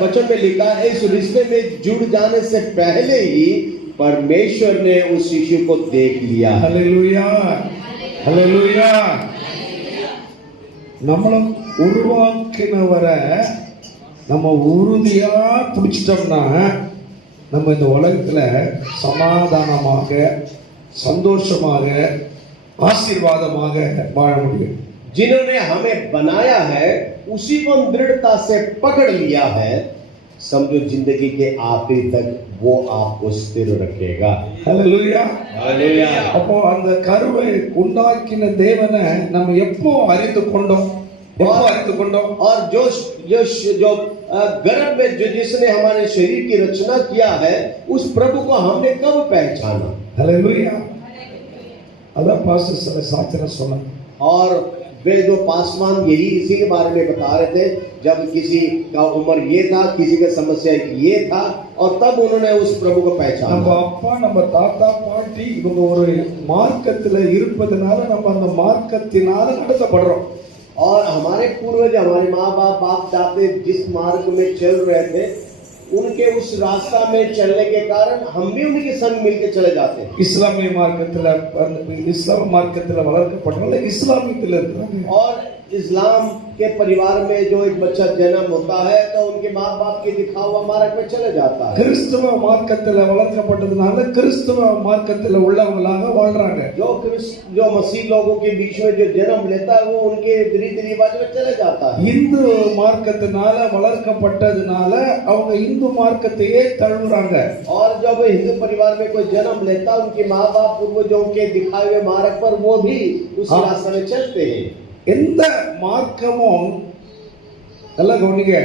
वचन में लिखा है इस रिश्ते में जुड़ जाने से पहले ही परमेश्वर ने उस शिशु को देख लिया। Hallelujah, hallelujah. நம்மளும் உருவாக்கினவரை நம்ம உறுதியா பிடிச்சிட்டோம்னா நம்ம இந்த உலகத்துல சமாதானமாக சந்தோஷமாக ஆசீர்வாதமாக வாழ முடியும். जिन्होंने हमें बनाया है उसी को हम दृढ़ता से पकड़ लिया है, समझो जिंदगी के आखिरी तक वो आपको स्थिर रखेगा। Hallelujah, hallelujah. அப்போ அந்த கருவை உண்டாக்கின தேவனை நம்ம எப்போ அறிந்து கொண்டோம்? और जो गर्भ में जिसने हमारे शरीर की रचना किया है उस प्रभु को हमने कब पहचाना? हालेलुया. अदा पास्टर साचरा सुना. और वे जो पासवान यही इसी के बारे में बता रहे थे, जब किसी का उम्र ये था, किसी का समस्या ये था, और तब उन्होंने उस प्रभु को पहचाना. நம்ம அப்பா நம்ம தாத்தா பாட்டி இவங்க ஒரு மார்க்கத்துல இருப்பதனால நம்ம அந்த மார்க்கத்தினால நடத்தப்படுறோம். और हमारे पूर्वज हमारे माँ बाप दादे जिस मार्ग में चल रहे थे उनके उस रास्ता में चलने के कारण हम भी उनके संग मिलकर चले जाते हैं. இஸ்லாமிய மார்க்கத்துல வளர்க்கப்பட்டவங்க இஸ்லாமியத்துல இருக்காங்க. और इस्लाम के परिवार में जो एक बच्चा जन्म होता है तो उनके माँ बाप के दिखा हुआ मार्ग में चले जाता है. கிறிஸ்தவ மார்க்கத்துல வளர்க்கப்பட்டதுனால கிறிஸ்தவ மார்க்கத்துல உள்ளவங்களாக வாழ்றாங்க. जो मसीह लोगों के बीच में जो जन्म लेता है वो उनके रीति रिवाज में चले जाता है. இந்து மார்க்கத்தினால வளர்க்கப்பட்டதுனால அவங்க இந்து மார்க்கத்தையே தழுவுறாங்க. और जब हिंदू परिवार में कोई जन्म लेता उनके माँ बाप पूर्वजों के दिखाए हुए मार्ग पर वो भी उस रास्ते में चलते हैं. எந்த மார்க்கமும் நல்லா கவனிங்க,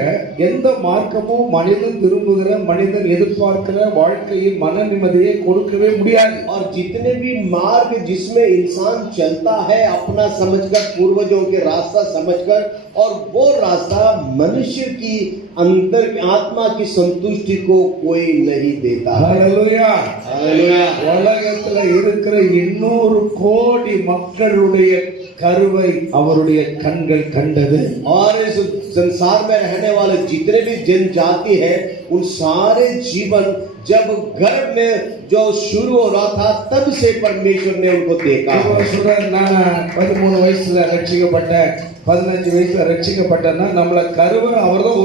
எந்த மார்க்கமும் மனிதன் விரும்புகிற மனிதன் எதிர்பார்க்கிற வாழ்க்கையில் மன நிம்மதியை கொடுக்கவே முடியாது. और जितने भी मार्ग जिसमें इंसान चलता है अपना समझकर पूर्वजों के रास्ता समझकर, और वो रास्ता मनुष्य की अंदर की आत्मा की संतुष्टि को कोई नहीं देता. Hallelujah, hallelujah. உலகத்துல இருக்கிற 800 கோடி மக்களுடைய கருவை அவருடைய கண்கள் கண்டது. और इस संसार में रहने वाले जितने भी जनजाति है उन सारे जीवन जब गर्भ में जो शुरू हो रहा था तब से परमेश्वर ने उनको देखा. நான் 13 வயசுல ரட்சிக்கப்பட்டேன், 15 வயசுல ரட்சிக்கப்பட்டேன்னா நம்மள கருவை அவர்தான்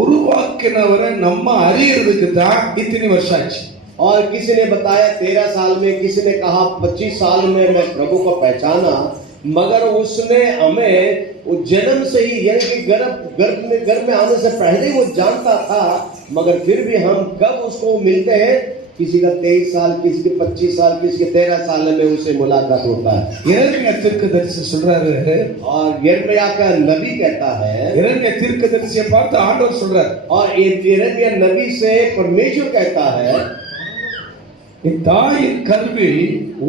உருவாக்கினவரை நம்ம அறியறதுக்கு தான் இத்தனை வருஷம் ஆச்சு. और किसी ने बताया 13 साल में, किसी ने कहा 25 साल में मैं प्रभु को पहचाना, मगर उसने हमें वो जन्म से ही यानी कि गर्भ में आने से पहले वो जानता था, मगर फिर भी हम कब उसको मिलते हैं? किसी का 23 साल, किसी के 25 साल, किसी के 13 साल में उससे मुलाकात होता है. यिर्मया தீர்க்கதரிசி சொல்றாரு, और यिर्मया का नबी कहता है, यिर्मया தீர்க்கதரிசியை பார்த்து ஆண்டவர் சொல்றாரு, और यिर्मया नबी से परमेश्वर कहता है என் தாயின் கருவில்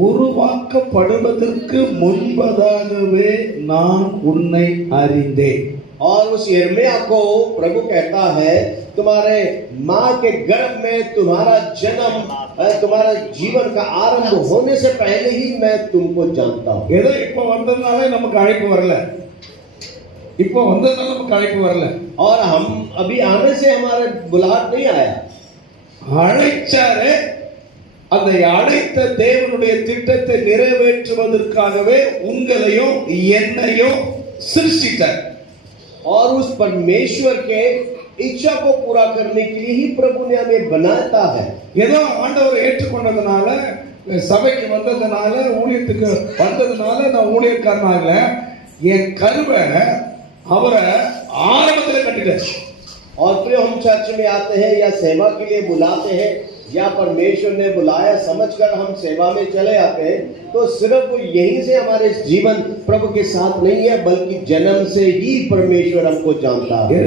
உருவாக்கப்படுவதற்கு முன்பதாகவே நான் உன்னை அறிந்தேன். और उस यिर्मया को प्रभु कहता है तुम्हारे माँ के गर्भ में तुम्हारा जन्म, तुम्हारा जीवन का आरंभ होने से पहले ही मैं तुमको जानता हूँ. ஏதோ இப்போ வந்ததனால நமக்கு அழைப்பு வரல. और हम अभी आने से हमारे बुलाहट नहीं आया. அழைச்சாரே, அந்த அழைத்த தேவனுடைய திட்டத்தை நிறைவேற்றுவதற்காகவே உங்களையும் என்னையும் சிருஷ்டித்தார். और उस परमेश्वर के इच्छा को पूरा करने के लिए ही प्रभु ने हमें बनाता है. ஏதோ ஆண்டவரை ஏற்றுக்கொண்டதனால, சபைக்கு வந்ததனால, ஊழியத்துக்கு வந்ததனால நான் ஊழியக்காரனாக என் கருவை அவரை ஆரம்பத்தில் கட்டிட்டார். और फिर हम चर्च में आते हैं या सेवा के लिए बुलाते हैं या परमेश्वर ने बुलाया समझकर हम सेवा में चले आते हैं, तो सिर्फ यहीं से हमारे जीवन प्रभु के साथ नहीं है, बल्कि जन्म से ही परमेश्वर हमको जानता है.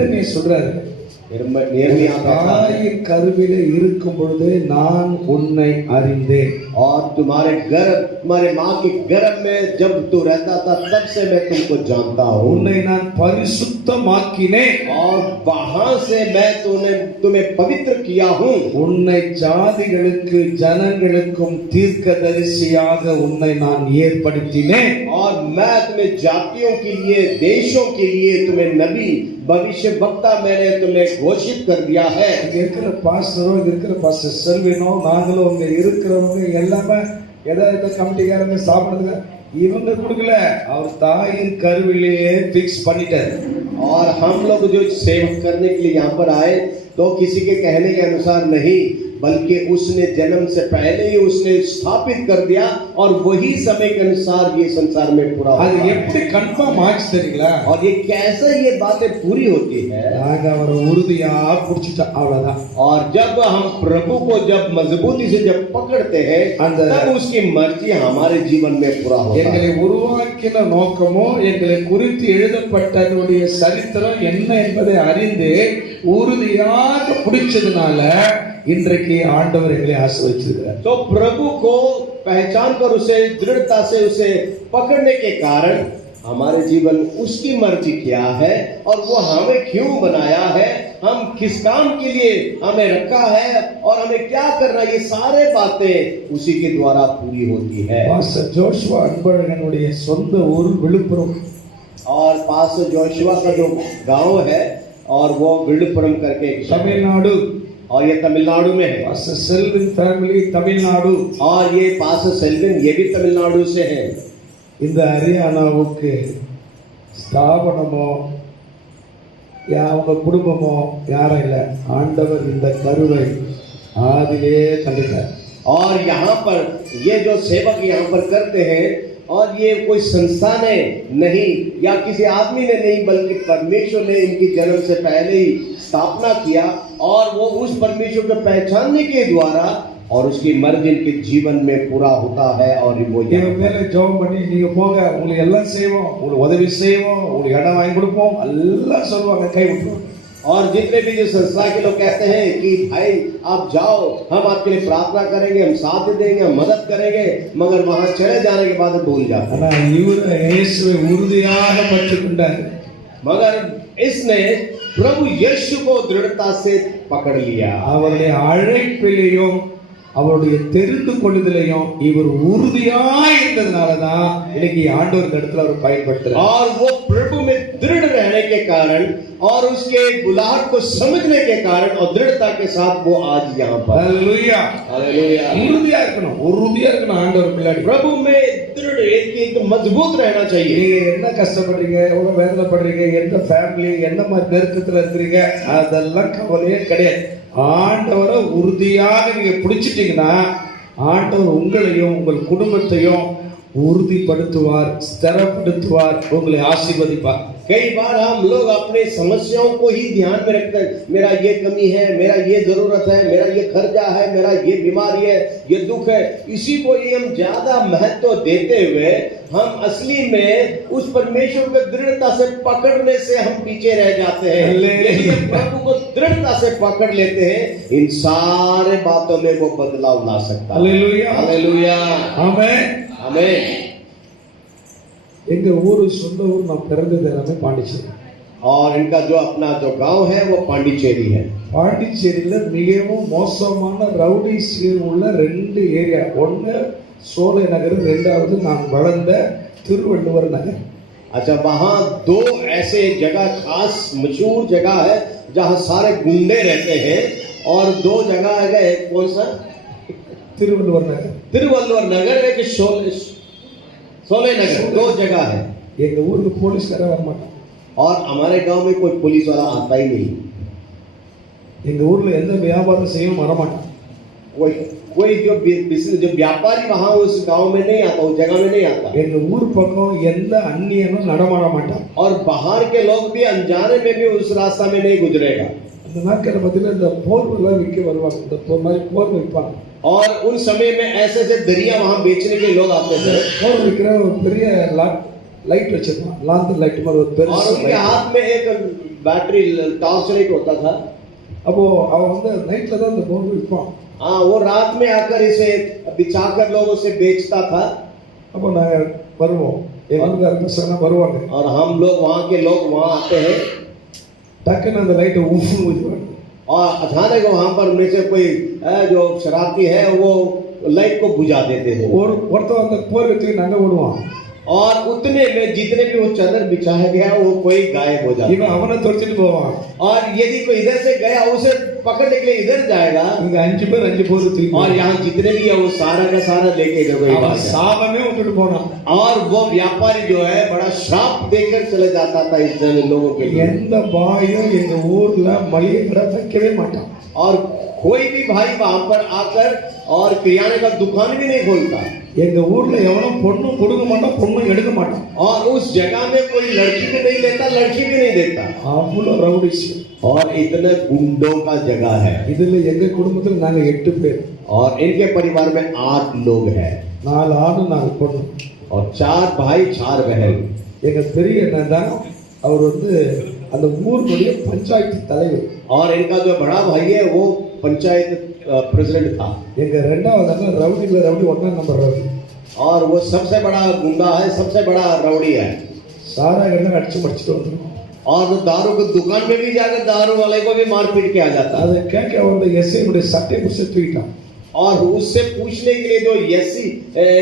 தாயின் கருவிலே இருக்கும் பொழுது நான் உன்னை அறிந்தேன். और तुम्हारे माँ के गर्भ में जब तू रहता था तब से मैं तुमको जानता हूँ. உன்னை நான் பரிசுத்தமாக்கினேன். और वहां से मैं तुम्हें पवित्र किया हूँ. உன்னை ஜாதிகளுக்கு ஜனங்களுக்கும் தீர்க்கதரிசியாக உன்னை நான் ஏற்படுத்தினேன். और मैं तुम्हें जातियों के लिए, देशों के लिए तुम्हें नबी भविष्य वक्ता मैंने तुम्हें घोषित कर दिया है। இங்க இருக்கிற பாஸ்டரும் இங்க இருக்கிற பாஸ்டர் செல்வினோ நாங்களும் இங்க இருக்கிறவங்க எல்லாமே ஏதாவது கமிட்டிக்காரங்க சாப்பிடுறது இவங்க கொடுக்கல, அவர் தாயின் கருவிலேயே பிக்ஸ் பண்ணிட்டாரு. और हम लोग जो सेवा करने के लिए यहाँ पर आए तो किसी के कहने के अनुसार नहीं, बल्कि उसने जन्म से पहले ही उसने स्थापित कर दिया और वही समय के अनुसार ये संसार में पूरा அது होगा। எப்படி கன்ஃபார்ம் ஆச்சு தெரியுங்களா? और ये कैसे ये बातें पूरी होती है? நாங்க அவரை உறுதியா புடிச்சிட்டோம், அவ்வளவுதான். और जब हम प्रभु को जब मजबूती से जब पकड़ते हैं तब उसकी मर्जी हमारे जीवन में पूरा होता है। எங்களை உருவாக்கின நோக்கமோ எங்களை குறித்து எழுதப்பட்டதுடைய சரித்திரம் என்ன என்பதை அறிந்து உறுதியாக பிடிச்சதுனால இன்றைக்கு ஆண்டவர் எங்களை ஆசீர்வதிச்சிருக்கிறார். तो प्रभु को पहचान कर उसे दृढ़ता से उसे पकड़ने के कारण हमारे जीवन उसकी मर्जी क्या है और वो हमें क्यों बनाया है, हम किस काम के लिए हमें रखा है और हमें क्या करना, ये सारे बातें उसी के द्वारा पूरी होती है। பாஸ்டர் ஜோஷுவா அன்பழகனுடைய சொந்த ஊர் விழுப்புரம். और पास जोशुआ का जो गांव है और वो विल्लुपुरम करके तमिलनाडु, और ये तमिलनाडु में है। பாஸ்டர் செல்வின் ஃபேமிலி தமிழ்நாடு, और ये पास सेल्विन ये भी तमिलनाडु से है। இந்த ஹரியானாவுக்கு ஸ்தாபனமோ அவங்க குடும்பமோ யாரும் இல்லை, ஆண்டவர் இந்த கருவை ஆதிலே கண்டித்தார். और यहाँ पर ये जो सेवक यहाँ पर करते हैं और ये कोई संस्था ने नहीं या किसी आदमी ने नहीं, बल्कि परमेश्वर ने इनकी जन्म से पहले ही स्थापना किया और वो उस परमेश्वर को पहचानने के द्वारा और उसकी मर्जी इनके जीवन में पूरा होता है। और वो இவன் மேல ஜெபம் பண்ணி நீங்க போங்க, உங்களுக்கு எல்லாம் செய்வோம், உங்களுக்கு உதவி செய்வோம், உங்களுக்கு இடம் வாங்கி கொடுப்போம் எல்லாம் சொல்லுவாங்க, கை விட்டுருவாங்க. और जितने भी जो संस्था के लोग कहते हैं कि भाई आप जाओ, हम आपके लिए प्रार्थना करेंगे, हम साथ देंगे, हम मदद करेंगे, मगर वहां चले जाने के बाद भूल जाते हैं। ஆனா இவர் இயேசுவை உறுதியாக பற்றிக்கொண்டார். मगर इसने प्रभु यीशु को दृढ़ता से पकड़ लिया। அவருடைய அழைப்பிலேயும் அவருடைய தெரிந்து கொள்ளுதலையும் இவர் உறுதியாய் இருந்ததுனாலதான் இன்னைக்கு ஆண்டவர் இடத்துல அவர் பயன்படுத்துறார். और वो प्रभु में दृढ़ रहने के कारण और उसके बुलाहट को समझने के कारण और दृढ़ता के साथ वो आज यहाँ पर। Hallelujah, hallelujah. உறுதியா இருக்கணும் ஆண்டவர் பிள்ளைகள். प्रभु में दृढ़ एक मजबूत रहना चाहिए। நீங்க என்ன கஷ்டப்படுறீங்க, எவ்வளவு வேதனைப்படுறீங்க, எந்த ஃபேமிலி என்ன மாதிரி நெருக்கத்துல இருக்கிறீங்க, அதெல்லாம் கவலையே கிடையாது. ஆண்டவரை உறுதியாக நீங்க பிடிச்சிட்டீங்கன்னா ஆண்டவர் உங்களையும் உங்கள் குடும்பத்தையும் உறுதிப்படுத்துவார், ஸ்திரப்படுத்துவார், உங்களை ஆசீர்வதிப்பார். कई बार हम लोग अपने समस्याओं को ही ध्यान में रखते हैं, मेरा ये कमी है, मेरा ये जरूरत है, मेरा ये खर्चा है, मेरा ये बीमारी है, ये दुख है, इसी को ही हम ज्यादा महत्व देते हुए हम असली में उस परमेश्वर को दृढ़ता से पकड़ने से हम पीछे रह जाते हैं। लेकिन प्रभु को दृढ़ता से पकड़ लेते हैं, इन सारे बातों में वो बदलाव ला सकता है। हालेलुया, हालेलुया, ஆமென், आमीन। எங்க ஊரு சொந்த ஊர், நான் பிறந்தது எல்லாமே பாண்டிச்சேரி. और इनका जो अपना जो गांव है वो पांडिचेरी है। பாண்டிச்சேரியில மிகவும் மோசமான ரவுடிஸ் உள்ள 2 ஏரியா, ஒன்னு சோலை நகர், ரெண்டாவது நான் வளர்ந்த திருவள்ளுவர் நகர். अच्छा, वहाँ 2 ऐसे जगह खास मशहूर जगह है जहाँ सारे गुंडे रहते हैं, और 2 जगह है, एक कौन सा? திருவள்ளுவர் நகர், तिरुवल्लुवर नगर, एक सोले नगर, 2 जगह है। எங்க ஊருக்கு போலீஸ்காரர் வர மாட்டான். और हमारे गांव में कोई पुलिस वाला आता ही नहीं। எங்க ஊர்ல எந்த வியாபாரம் செய்யவும் வர மாட்டான். कोई जो व्यापारी वहाँ उस गांव में नहीं आता, उस जगह में नहीं आता। எங்க ஊர் பக்கம் எந்த அந்நியனும் நடமாட மாட்டான். और बाहर के लोग भी अनजाने में भी उस रास्ता में नहीं गुजरेगा। அந்த நாட்கள் பார்த்தீங்கன்னா இந்த போர்வெல்லாம் விற்க வருவாங்க, இந்த மாதிரி போர் வைப்பாங்க. और उन समय में ऐसे ऐसे दरिया वहाँ बेचने के लोग आते थे। போர் விற்கிற ஒரு பெரிய लाइट வச்சிருப்பான், லாந்தர் லைட் மாதிரி ஒரு பெரிய, और उनके हाथ में एक बैटरी टॉर्च लाइट होता था। அப்போ அவன் வந்து நைட்ல தான் இந்த போர் விற்பான். हाँ, वो रात में आकर इसे बिछाकर लोग उसे बेचता था। அப்போ நாங்க வருவோம், எங்க பசங்க வருவாங்க, और हम लोग वहाँ के लोग वहाँ आते हैं, டக்குன்னு அந்த லைட்டை ஊஃப்னு ஊதுவாங்க. और अचानक वहाँ पर उनमें से कोई जो शरारती है वो लाइट को बुझा देते हैं। ஒருத்தன் அந்த போர் விற்று நாங்க ஓடுவான். और उतने में जितने भी वो चादर बिछाया गया वो कोई गायब हो जाता இவன் அவனை துரத்திட்டு போவான். और यदि कोई इधर से गया उसे पकड़ने के लिए इधर जाएगा இங்க 5 பேர் 5 போர் தூக்கி और यहाँ जितने भी है वो सारा का सारा लेके गए कोई அவன் बात है। சாபமே விட்டுட்டு போனான். और वो व्यापारी जो है बड़ा श्राप देकर चले जाता था इस जन लोगों के लिए। எந்த பாயும் எங்க ஊர்ல மளிகை கடை வைக்கவே மாட்டான். और कोई भी भाई वहां पर आकर और किराने का दुकान भी नहीं खोलता। எங்க ஊர்ல எவனும் பொண்ணும் கொடுக்க மாட்டான், பொண்ணும் எடுக்க மாட்டான். और उस जगह में कोई लड़की भी नहीं लेता, लड़की भी नहीं देता। அவ்வளவு ரவுடிஸ். और इतने गुंडों का जगह है। இதுல எங்க குடும்பத்துல நாங்க 8 பேர். और इनके परिवार में 8 लोग हैं 4 ஆணு 4 பொண்ணு. और 4 भाई 4 बहन। எங்க பெரிய அண்ணன் தான் அவர் வந்து அந்த ஊருடைய பஞ்சாயத்து தலைவர். और इनका जो बड़ा भाई है वो पंचायत प्रेसिडेंट था। எங்க ரெண்டாவது அண்ணன் ரவுடில ரவுடி 1 நம்பர் ரவுடி. और वो सबसे बड़ा गुंडा है, सबसे बड़ा रौडी है। सारा எல்லாம் அடிச்சு மடிச்சிட்டு வந்துரும். और वो दारू की दुकान में भी जाकर दारू वाले को भी मार पीट के आ जाता है। அதை கேட்க வந்த எஸ்ஐ உடைய சட்டை புடிச்சு தூக்கிட்டான். और उससे पूछने के लिए जो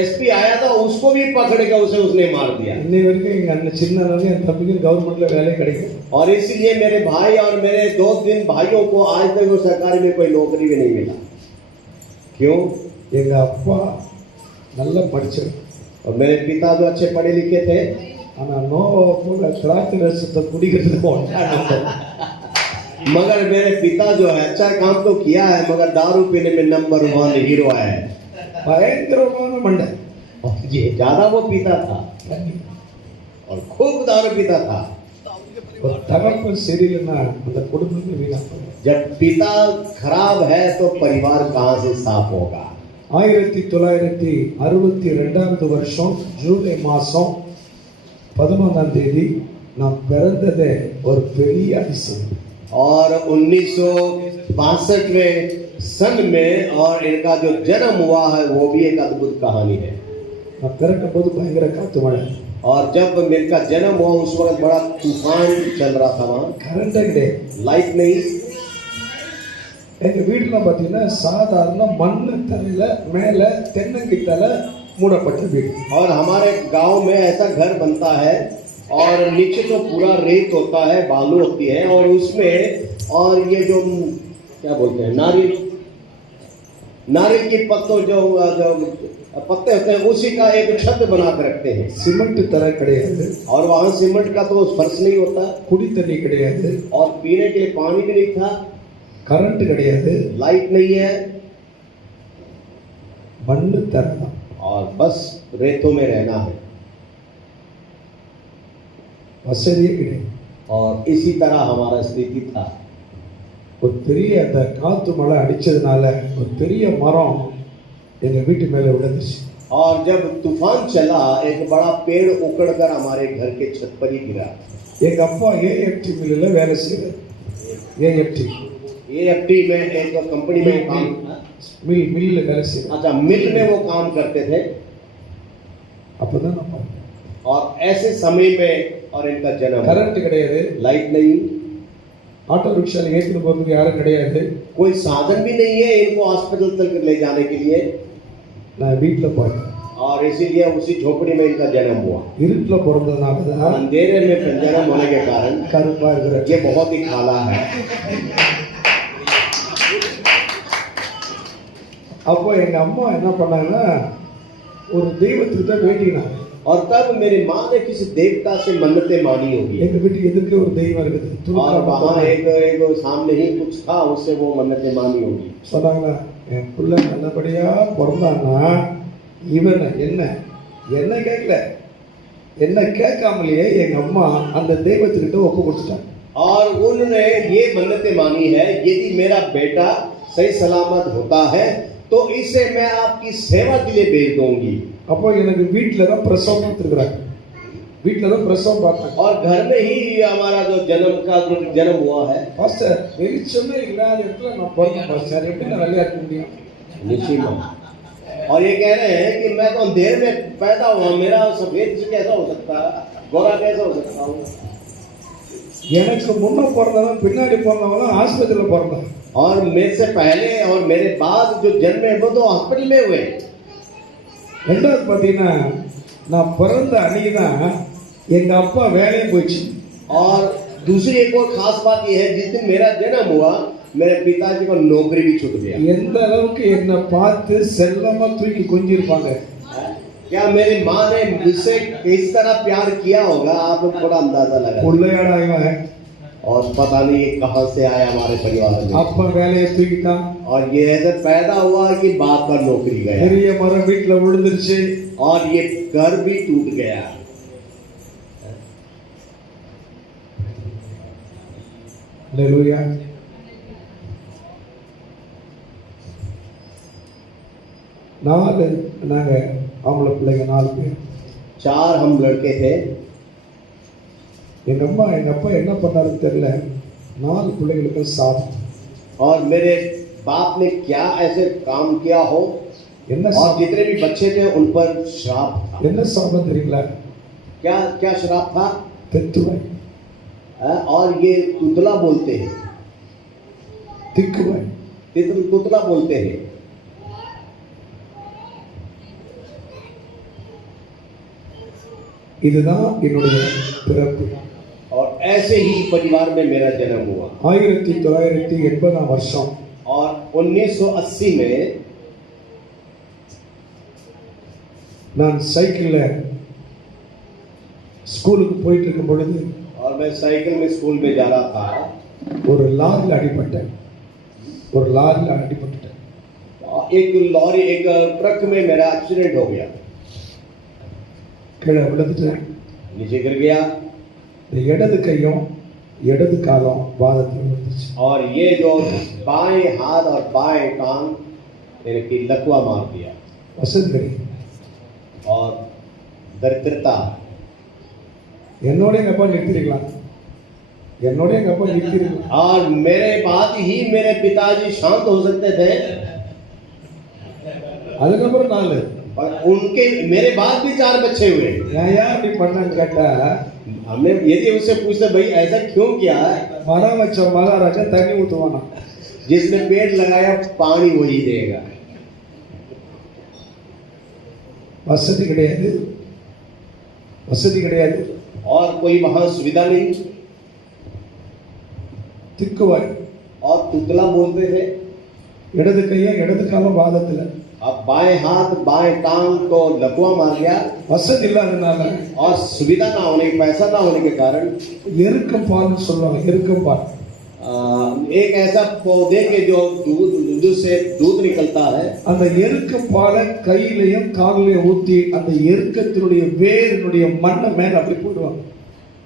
एसपी आया था उसको भी पकड़ के उसने मार दिया। இன்னை வரைக்கும் எங்க அண்ணன் சின்ன அண்ணன் என் தம்பிக்கு கவர்மெண்ட்ல வேலை கிடைக்கும். और इसलिए मेरे भाई और मेरे 2-3 भाइयों को आज तक वो सरकारी में कोई नौकरी भी नहीं मिला। क्यों? எங்க அப்பா நல்லா படிச்சவர். और मेरे पिता जो अच्छे पढ़े लिखे थे ஆனா நோவா போல திராட்சை ரசத்தை குடிக்கிறதுக்கு ஒன்றான मगर मेरे पिता जो है अच्छा काम तो किया है मगर दारू पीने में नंबर 1 हीरो है। பயங்கரமான மண்டை. और ये ज्यादा वो पीता था और खूब दारू पीता था। ஒரு தகப்பன் சரியில்லைன்னா அந்த குடும்பமே வீணா போயிடும். जब पिता खराब है तो परिवार कहाँ से साफ होगा। 1962 வருஷம் ஜூலை மாசம் 11ஆம் தேதி நான் பிறந்ததே ஒரு பெரிய அதிசயம். और 1962 सन में और इनका जो जन्म हुआ है वो भी एक अद्भुत कहानी है। நான் பிறக்கும் போது பயங்கர காத்து மழை. और जब इनका जन्म हुआ उस वक्त बड़ा तूफान चल रहा था, वहाँ கரண்ட் கிடையாது, लाइट नहीं। எங்க வீட்டுல பாத்தீங்கன்னா சாதாரண மண்ணு தரையில மேல தென்னங்கிட்டால மூடப்பட்ட வீடு. और हमारे गांव में ऐसा घर बनता है और नीचे तो पूरा रेत होता है, बालू होती है और उसमें और ये जो क्या बोलते हैं नारियल की पत्तों जो पत्ते होते हैं उसी का एक छत बना कर रखते हैं। சிமெண்ட் தரை கிடையாது, और वहाँ सीमेंट का तो फर्श नहीं होता குடி தண்ணி கிடையாது, और पीने के लिए पानी भी नहीं था, கரண்ட் கிடையாது, लाइट नहीं है மண்ணு தரை தான். और बस रेतों में रहना है। வசதியே கிடையாது. और इसी तरह हमारा स्थिति था। ஒரு பெரிய அந்த காத்து மழை அடிச்சதுனால ஒரு பெரிய மரம் எங்க வீட்டு மேல விழுந்துச்சு. और जब तूफान चला एक बड़ा पेड़ उखड़कर हमारे घर के छत पर ही गिरा। எங்க அப்பா ஏஎஃப்டி மில்லுல வேலை செய்யறாரு. ஏஎஃப்டி में एक कंपनी में काम மில்ல வேலை செய்யறாரு. अच्छा मिल में वो काम करते थे। அப்பதான் நான் பார்த்தேன். और ऐसे समय में और इनका जन्म। கரண்ட் கிடையாது, लाइट नहीं, ஆட்டோ ரிக்ஷால ஏத்திட்டு போறதுக்கு யாரும் கிடையாது, कोई साधन भी नहीं है इनको हॉस्पिटल तक ले जाने के लिए। நான் வீட்டுல பார்த்தேன். और इसीलिए उसी झोपड़ी में इनका जन्म हुआ। இருட்டுல பிறந்ததுனால தான் अंधेरे में जन्म होने के कारण கருப்பா இருக்கிற ये बहुत ही काला है। அப்போ எங்க அம்மா என்ன பண்ணாங்கன்னா ஒரு தெய்வத்துக்கு தான் வேண்டினாங்க. और तब मेरी माँ ने किसी देवता से मन्नतें मानी होगी। எங்க வீட்டுக்கு எதிர்க்க ஒரு தெய்வம் இருக்குது. और वहाँ एक सामने ही कुछ था, उससे वो मन्नतें मानी होगी। சொன்னாங்களா என் புள்ள நல்லபடியா பிறந்தான்னா இவன் என்ன கேட்கல, என்ன கேட்காமலேயே எங்க அம்மா அந்த தெய்வத்துக்கிட்ட ஒப்பு கொடுத்துட்டாங்க. और उन्होंने ये मन्नतें मानी है यदि मेरा बेटा सही सलामत होता है तो इसे मैं आपकी सेवा के लिए भेज दूंगी। அப்போ எனக்கு வீட்டுல தான் பிரசவம் பார்த்துருக்குறாங்க, வீட்டுல தான் பிரசவம் பார்த்தாங்க. और घर में ही हमारा जो जन्म हुआ है। பாஸ்டர் வெளிச்சமே இல்லாத இடத்துல நான் பிறந்தேன் பாஸ்டர், எப்படி நான் வெள்ளையா இருக்க முடியும்? निश्चित। और ये कह रहे हैं कि मैं तो अंधेरे में पैदा हुआ, मेरा सफेद से कैसा हो सकता है, गोरा कैसा हो सकता हूँ? எனக்கு முன்ன பிறந்தவன் பின்னாடி பிறந்தவன் ஆஸ்பத்திரியில பிறந்தான். और मेरे से पहले और मेरे बाद जो जन्म है वो तो हॉस्पिटल में हुए। ரெண்டாவது பார்த்தீங்கன்னா நான் பிறந்த அன்னைக்கு தான் எங்க அப்பா வேலையும் போயிடுச்சு. और दूसरी एक और खास बात यह है, जिस दिन मेरा जन्म हुआ मेरे पिताजी को नौकरी भी छूट गया। எந்த அளவுக்கு என்னை பார்த்து செல்லமா தூக்கி கொஞ்சிருப்பாங்க. क्या मेरी माँ ने मुझसे किस तरह प्यार किया होगा, आप लोग थोड़ा अंदाजा लगा। பிள்ளையாடா இவன், और पता नहीं ये कहां से आया हमारे परिवार में। அப்பா வேலையை தூக்கிட்டான். और ये ऐसे पैदा हुआ कि बाप का नौकरी गया பெரிய மரம் வீட்டுல விழுந்துருச்சு. और ये घर भी टूट गया। ஹல்லேலூயா. நாங்க அவங்கள பிள்ளைங்க 4 பேர். 4 हम लड़के थे। எங்க அப்பா என்ன பண்ணாருன்னு தெரியல, 4 பிள்ளைங்களுக்கு சாபம். और मेरे बाप ने क्या ऐसे काम किया हो, என்ன और जितने भी बच्चे थे उन पर श्राप था। என்ன சாபம் தெரியுங்களா? क्या क्या श्राप था? தெத்துவன், और ये तुतला बोलते हैं, திக்குவன், तुतला बोलते हैं। இதுதான் என்னுடைய பிறப்பு. और ऐसे ही परिवार में मेरा जन्म हुआ। 1980 வருஷம் और 1980 में நான் சைக்கிள்ல ஸ்கூலுக்கு போயிட்டு இருக்கும் பொழுது, और मैं साइकिल में स्कूल में जा रहा था, ஒரு லாரியில் அடிபட்டேன். एक लॉरी, एक ट्रक में मेरा एक्सीडेंट हो गया, கீழே விழுந்துட்டேன். नीचे गिर गया। இடது கையும் இடது காலம் வாதத்தில் விழுந்துச்சு. और ये जो बाएं हाथ और बाएं कान मेरे की लकवा मार दिया। வசதி और दरिद्रता। என்னோட எங்க அப்பா நிறுத்திருக்கலாம், और मेरे बाद ही मेरे पिताजी शांत हो सकते थे। அதுக்கப்புறம் 4 और उनके मेरे बाद भी 4 बच्चे हुए। ஏன் அப்படி பண்ணான்னு கேட்டா, हमने यदि उनसे पूछते भाई ऐसा क्यों किया, மரம் வச்ச மகாராஜா தண்ணி ஊத்துவானா, जिसने पेड़ लगाया पानी वही देगा। வசதி கிடையாது, और कोई वहां सुविधा नहीं। திக்குவாய், और तुतला बोलते थे। இடது கையும் இடது காலம் வாதத்துல. अब बाएं हाथ बाएं कान को लकवा मार गया। வசதி इल्लादनाல, और सुविधा ना होने, पैसा ना होने के कारण எருக்கம் பால்னு சொல்லுவாங்க, எருக்கம் பால். एक ऐसा पौधे के जो दूध से दूध निकलता है, அந்த எருக்கம் பாலை கையிலையும் காலிலையும் ஊத்தி அந்த எருக்கத்தினுடைய வேரினுடைய மண்ணை மேல அப்படி போடுவாங்க.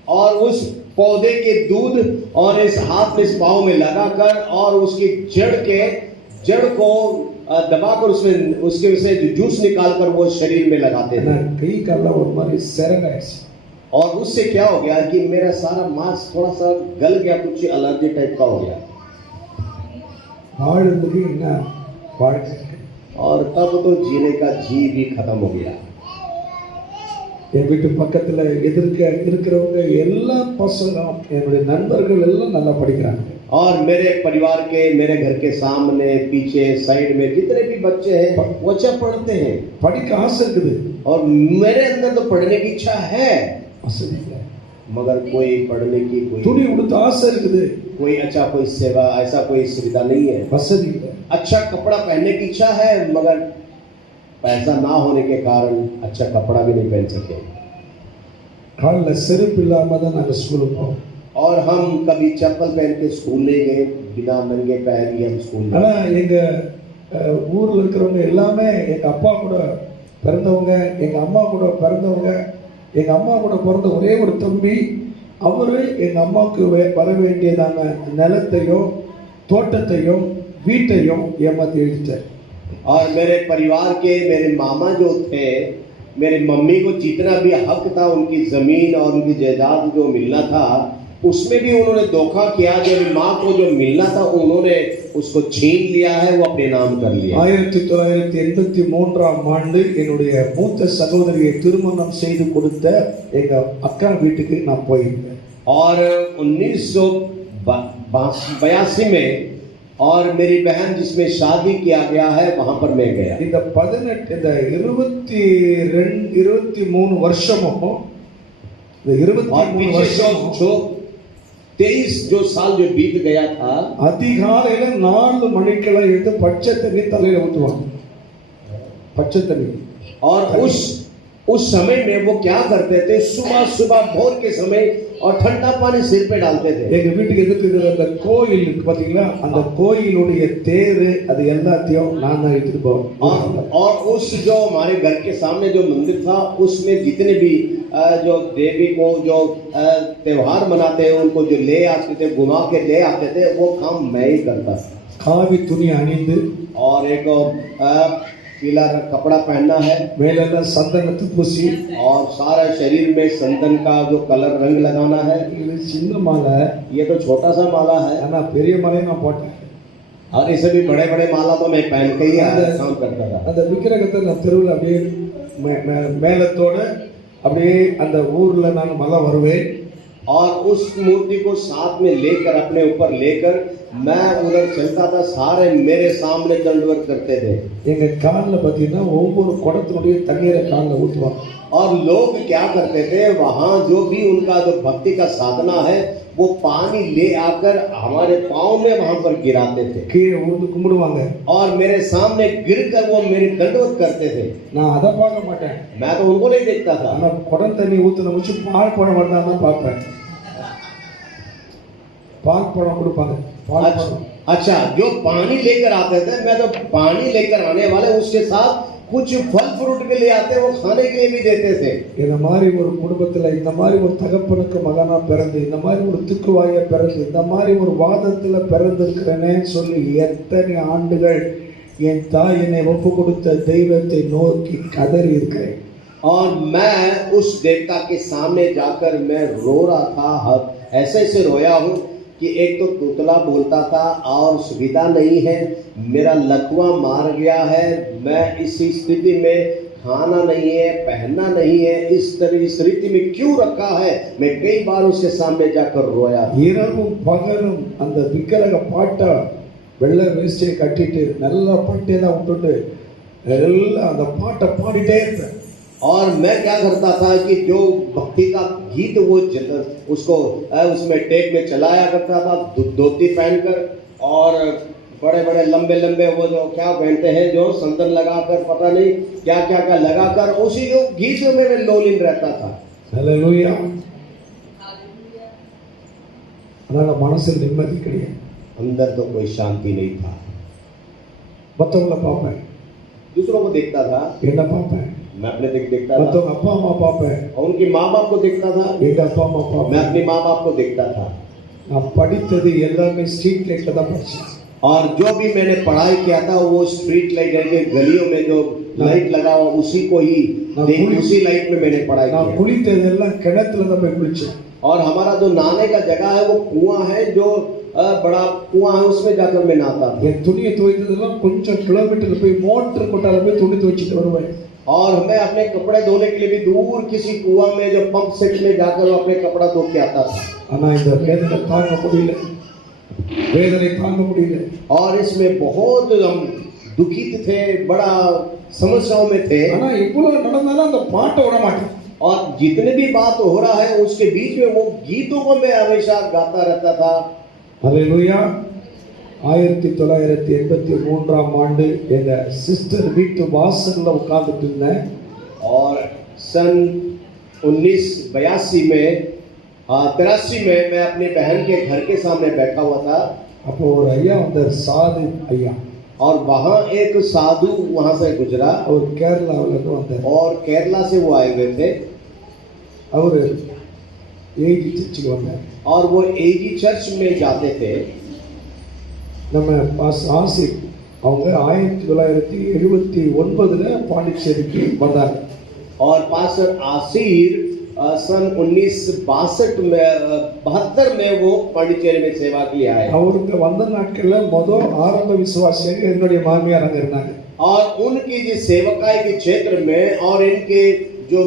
और उस पौधे के दूध और इस हाथ में इस पाँव में लगाकर और उसकी जड़ को दबाकर उसमें उसके से जूस निकालकर वो शरीर में लगाते थे। कई काला और मारी सेरेनाइज, और उससे क्या हो गया कि मेरा सारा मांस थोड़ा सा गल गया, कुछ एलर्जी टाइप का हो गया। और तब तो जीने का जी भी खत्म हो गया। என் வீட்டு பக்கத்துல எதிர்க்க இருக்கிறவங்க எல்லா பசங்களும் என்னுடைய நண்பர்கள் எல்லாம் நல்லா படிக்கிறாங்க. और मेरे परिवार के, मेरे घर के सामने पीछे साइड में जितने भी बच्चे हैं वो अच्छा पढ़ते हैं, படிக்க ஆசை இருக்குது. और मेरे अंदर तो पढ़ने की इच्छा है, मगर कोई पढ़ने की துணி உடுத்த ஆசை இருக்குது, कोई अच्छा कोई सेवा ऐसा कोई सुविधा नहीं है। வசதி अच्छा कपड़ा पहनने की इच्छा है, मगर पैसा ना होने के कारण अच्छा कपड़ा भी नहीं पहन सके। கால்ல செருப்பு இல்லாம தான் நாங்க ஸ்கூலுக்கு போவோம். और हम कभी चप्पल पहन के स्कूल नहीं गए, बिना नंगे पैर ही हम स्कूल गए। ஆனா எங்க ஊர்ல இருக்கிறவங்க எல்லாமே எங்க அப்பா கூட பிறந்தவங்க, எங்க அம்மா கூட பிறந்தவங்க. எங்க அம்மா கூட பிறந்த ஒரே ஒரு தம்பி, அவரு எங்க அம்மாவுக்கு வர வேண்டியதான நிலத்தையும் தோட்டத்தையும் வீட்டையும் ஏமாத்தி எழுதிட்டார். और मेरे परिवार के मेरे मामा जो थे, मेरे मम्मी को जितना भी हक था उनकी जमीन और उनकी जायदाद जो मिलना था उसमें भी उन्होंने धोखा किया। जो माँ को जो मिलना था उन्होंने उसको छीन लिया है, वो अपने नाम कर लिया। 1983 ஆண்டு என்னுடைய மூத்த சகோதரியை திருமணம் செய்து கொடுத்த எங்க அக்கா வீட்டுக்கு நான் போயிருந்தேன். और 1982 में और मेरी बहन जिसमें शादी किया गया है वहां पर मैं गया। இந்த 23 வருஷமும் இந்த और 23 पीछे வருஷமும் जो 23 जो साल जो बीत गया था, அதிகாலையில 4 மணிக்கெல்லாம் எடுத்து பச்சை தண்ணி தலையில ஊத்துவாங்க. பச்சை தண்ணி. और उस समय में वो क्या करते थे, सुबह सुबह भोर के समय और ठंडा पानी सिर पे डालते थे। எங்க வீட்டுக்கு எதிர்த்து இருக்கிற அந்த கோயில் இருக்கு பாத்தீங்களா, அந்த கோயிலுடைய தேரு அது எல்லாத்தையும் நான் தான் எடுத்துட்டு போவேன். और उस जो हमारे घर के सामने जो मंदिर था उसमें जितने भी जो देवी को जो त्योहार मनाते हैं उनको जो ले आते थे, घुमा के ले आते थे, वो काम मैं ही करता था। காவி துணி அணிந்து और एक पीला कपड़ा पहनना है, மேலெல்லாம் சந்தனத்தை பூசி, और सारा शरीर में संदन का जो कलर रंग लगाना है। இது சின்ன மாலை, ये तो छोटा सा माला है, ஆனா பெரிய மாலையை நான் போட்டேன். और इसे भी बड़े बड़े माला तो मैं पहन के ही काम करता था। அந்த விக்கிரகத்தை நான் தெருவில் அப்படியே மேலத்தோட அப்படியே அந்த ஊர்ல நான் மலை வருவேன். और उस मूर्ति को साथ में लेकर अपने ऊपर लेकर मैं उधर चलता था, सारे मेरे सामने दंडवत करते थे। எங்க கால்ல பாத்தீங்கன்னா ஒவ்வொரு குடத்தினுடைய தண்ணீரை கால்ல ஊத்துவாங்க. और लोग क्या करते थे, वहां जो भी उनका जो भक्ति का साधना है वो पानी ले आकर हमारे पाँव में वहां पर गिराते थे, கீழே ஊந்து கும்பிடுவாங்க. और मेरे सामने गिरकर वो मेरी दंडवत करते थे। நான் அதை பார்க்க மாட்டேன், मैं तो उनको नहीं देखता था, ஆனா குடம் தண்ணி ஊத்துன வச்சு பால் பழம் வந்தால் தான் பார்ப்பேன். பால் பழம் கொடுப்பாங்க. பால் பழம். अच्छा, जो पानी लेकर आते थे, मैं तो पानी लेकर आने वाले उसके साथ कुछ फल फ्रूट के लिए आते, वो खाने के लिए भी देते थे। இந்த மாதிரி ஒரு குடும்பத்துல இந்த மாதிரி ஒரு தகப்பனுக்கு மகனா பிறந்து, இந்த மாதிரி ஒரு துக்குவாய பிறந்து, இந்த மாதிரி ஒரு வாதத்துல பிறந்திருக்கிறேனே சொல்லி எத்தனை ஆண்டுகள் என் தாய் என்னை ஒப்பு கொடுத்த தெய்வத்தை நோக்கி கதறி இருக்கிறேன். और मैं उस देवता के सामने जाकर मैं रो रहा था, ऐसे ऐसे रोया हूँ कि एक तो तोतला बोलता था और सुविधा नहीं है, मेरा लकवा मार गया है, मैं इसी स्थिति में खाना नहीं है, पहनना नहीं है, इस स्थिति में क्यों रखा है। मैं कई बार उसके सामने जाकर रोया। இரவும் பகலும் அந்த விக்கிரக பாட்டை வெள்ளை வேஷ்டியை கட்டிட்டு நல்லா பட்டையெல்லாம் விட்டுட்டு எல்லாம் அந்த பாட்டை பாடிட்டே இருப்பேன். और मैं क्या करता था कि जो भक्ति का गीत वो उसको उसमें टेप में चलाया करता था, धोती पहनकर और बड़े बड़े लंबे लंबे वो जो क्या पहनते हैं, जो संदन लगाकर पता नहीं क्या क्या क्या लगाकर उसी को गीत में मैं लोलीन रहता था। हालेलुया. அதனால மனசில் நிம்மதி கிடையாது. अंदर तो कोई शांति नहीं था। மற்றவங்களை பார்ப்பேன், दूसरों को देखता था, என்ன பார்ப்பேன், मैं अपने देखता था, மற்றவங்க அப்பா அம்மா பார்ப்பேன், और उनके माँ बाप को देखता था, எங்க அப்பா அம்மா मैं பார்ப்பேன். अपने माँ बाप को देखता था। நான் படித்தது எல்லாமே ஸ்ட்ரீட் லைட்ல தான் படிச்சேன். और जो भी मैंने पढ़ाई किया था वो स्ट्रीट लाइट के गलियों में जो लाइट लगा हुआ उसी को ही उसी लाइट में मैंने पढ़ाई நான் किया। குளித்தது எல்லாம் கிணத்துல தான் போய் குளிச்சேன். और हमारा जो नहाने का जगह है वो कुआं है, जो बड़ा कुआं है, उसमें जाकर मैं नहाता था। என் துணியை துவைத்ததெல்லாம் கொஞ்சம் கிலோமீட்டர் போய் மோட்டர் கொட்டால போய் துணி துவைச்சிட்டு வருவேன். और मैं अपने कपड़े धोने के लिए भी दूर किसी कुआं में जो पंप सेट में जाकर अपने कपड़ा धो के आता था। ஆனா இந்த வேதனை தாங்க முடியல, வேதனை தாங்க முடியல. और इसमें बहुत हम दुखित थे, बड़ा समस्याओं में थे। ஆனா இவ்வளவு நடந்தாலும் அந்த பாட்டை விட மாட்டேன். और जितने भी बात हो रहा है उसके बीच में वो गीतों को मैं हमेशा गाता रहता था। ஹல்லேலூயா. 1983ஆம் ஆண்டு எங்க சிஸ்டர் வீட்டு வாசல்ல உட்கார்ந்துட்டு இருந்தேன். और सन 1982 में 83 में मैं अपने बहन के घर के सामने बैठा हुआ था। அப்போ ஒரு ஐயா வந்தார், சாது ஐயா. और वहाँ एक साधु वहाँ से गुजरा, அவர் கேரளாவுல இருந்து வந்தார். और केरला से वो आए हुए थे। அவரு ஏஜி சர்ச்சுக்கு வந்தார். और वो एजी चर्च में जाते थे। நம்ம பாஸ் ஆசிப் அவங்க 1979ல பாண்டிச்சேரிக்கு வந்தாங்க. और पास्टर आसिर सन 1962 में 72 में वो पांडिचेरी में सेवा के लिए आए। அவருக்கு வந்த நாட்கள்ல முதல் ஆரம்ப விசுவாசியாக என்னுடைய மாமியார் அங்க இருந்தாங்க. और उनकी जिस सेवकाई के क्षेत्र में और इनके जो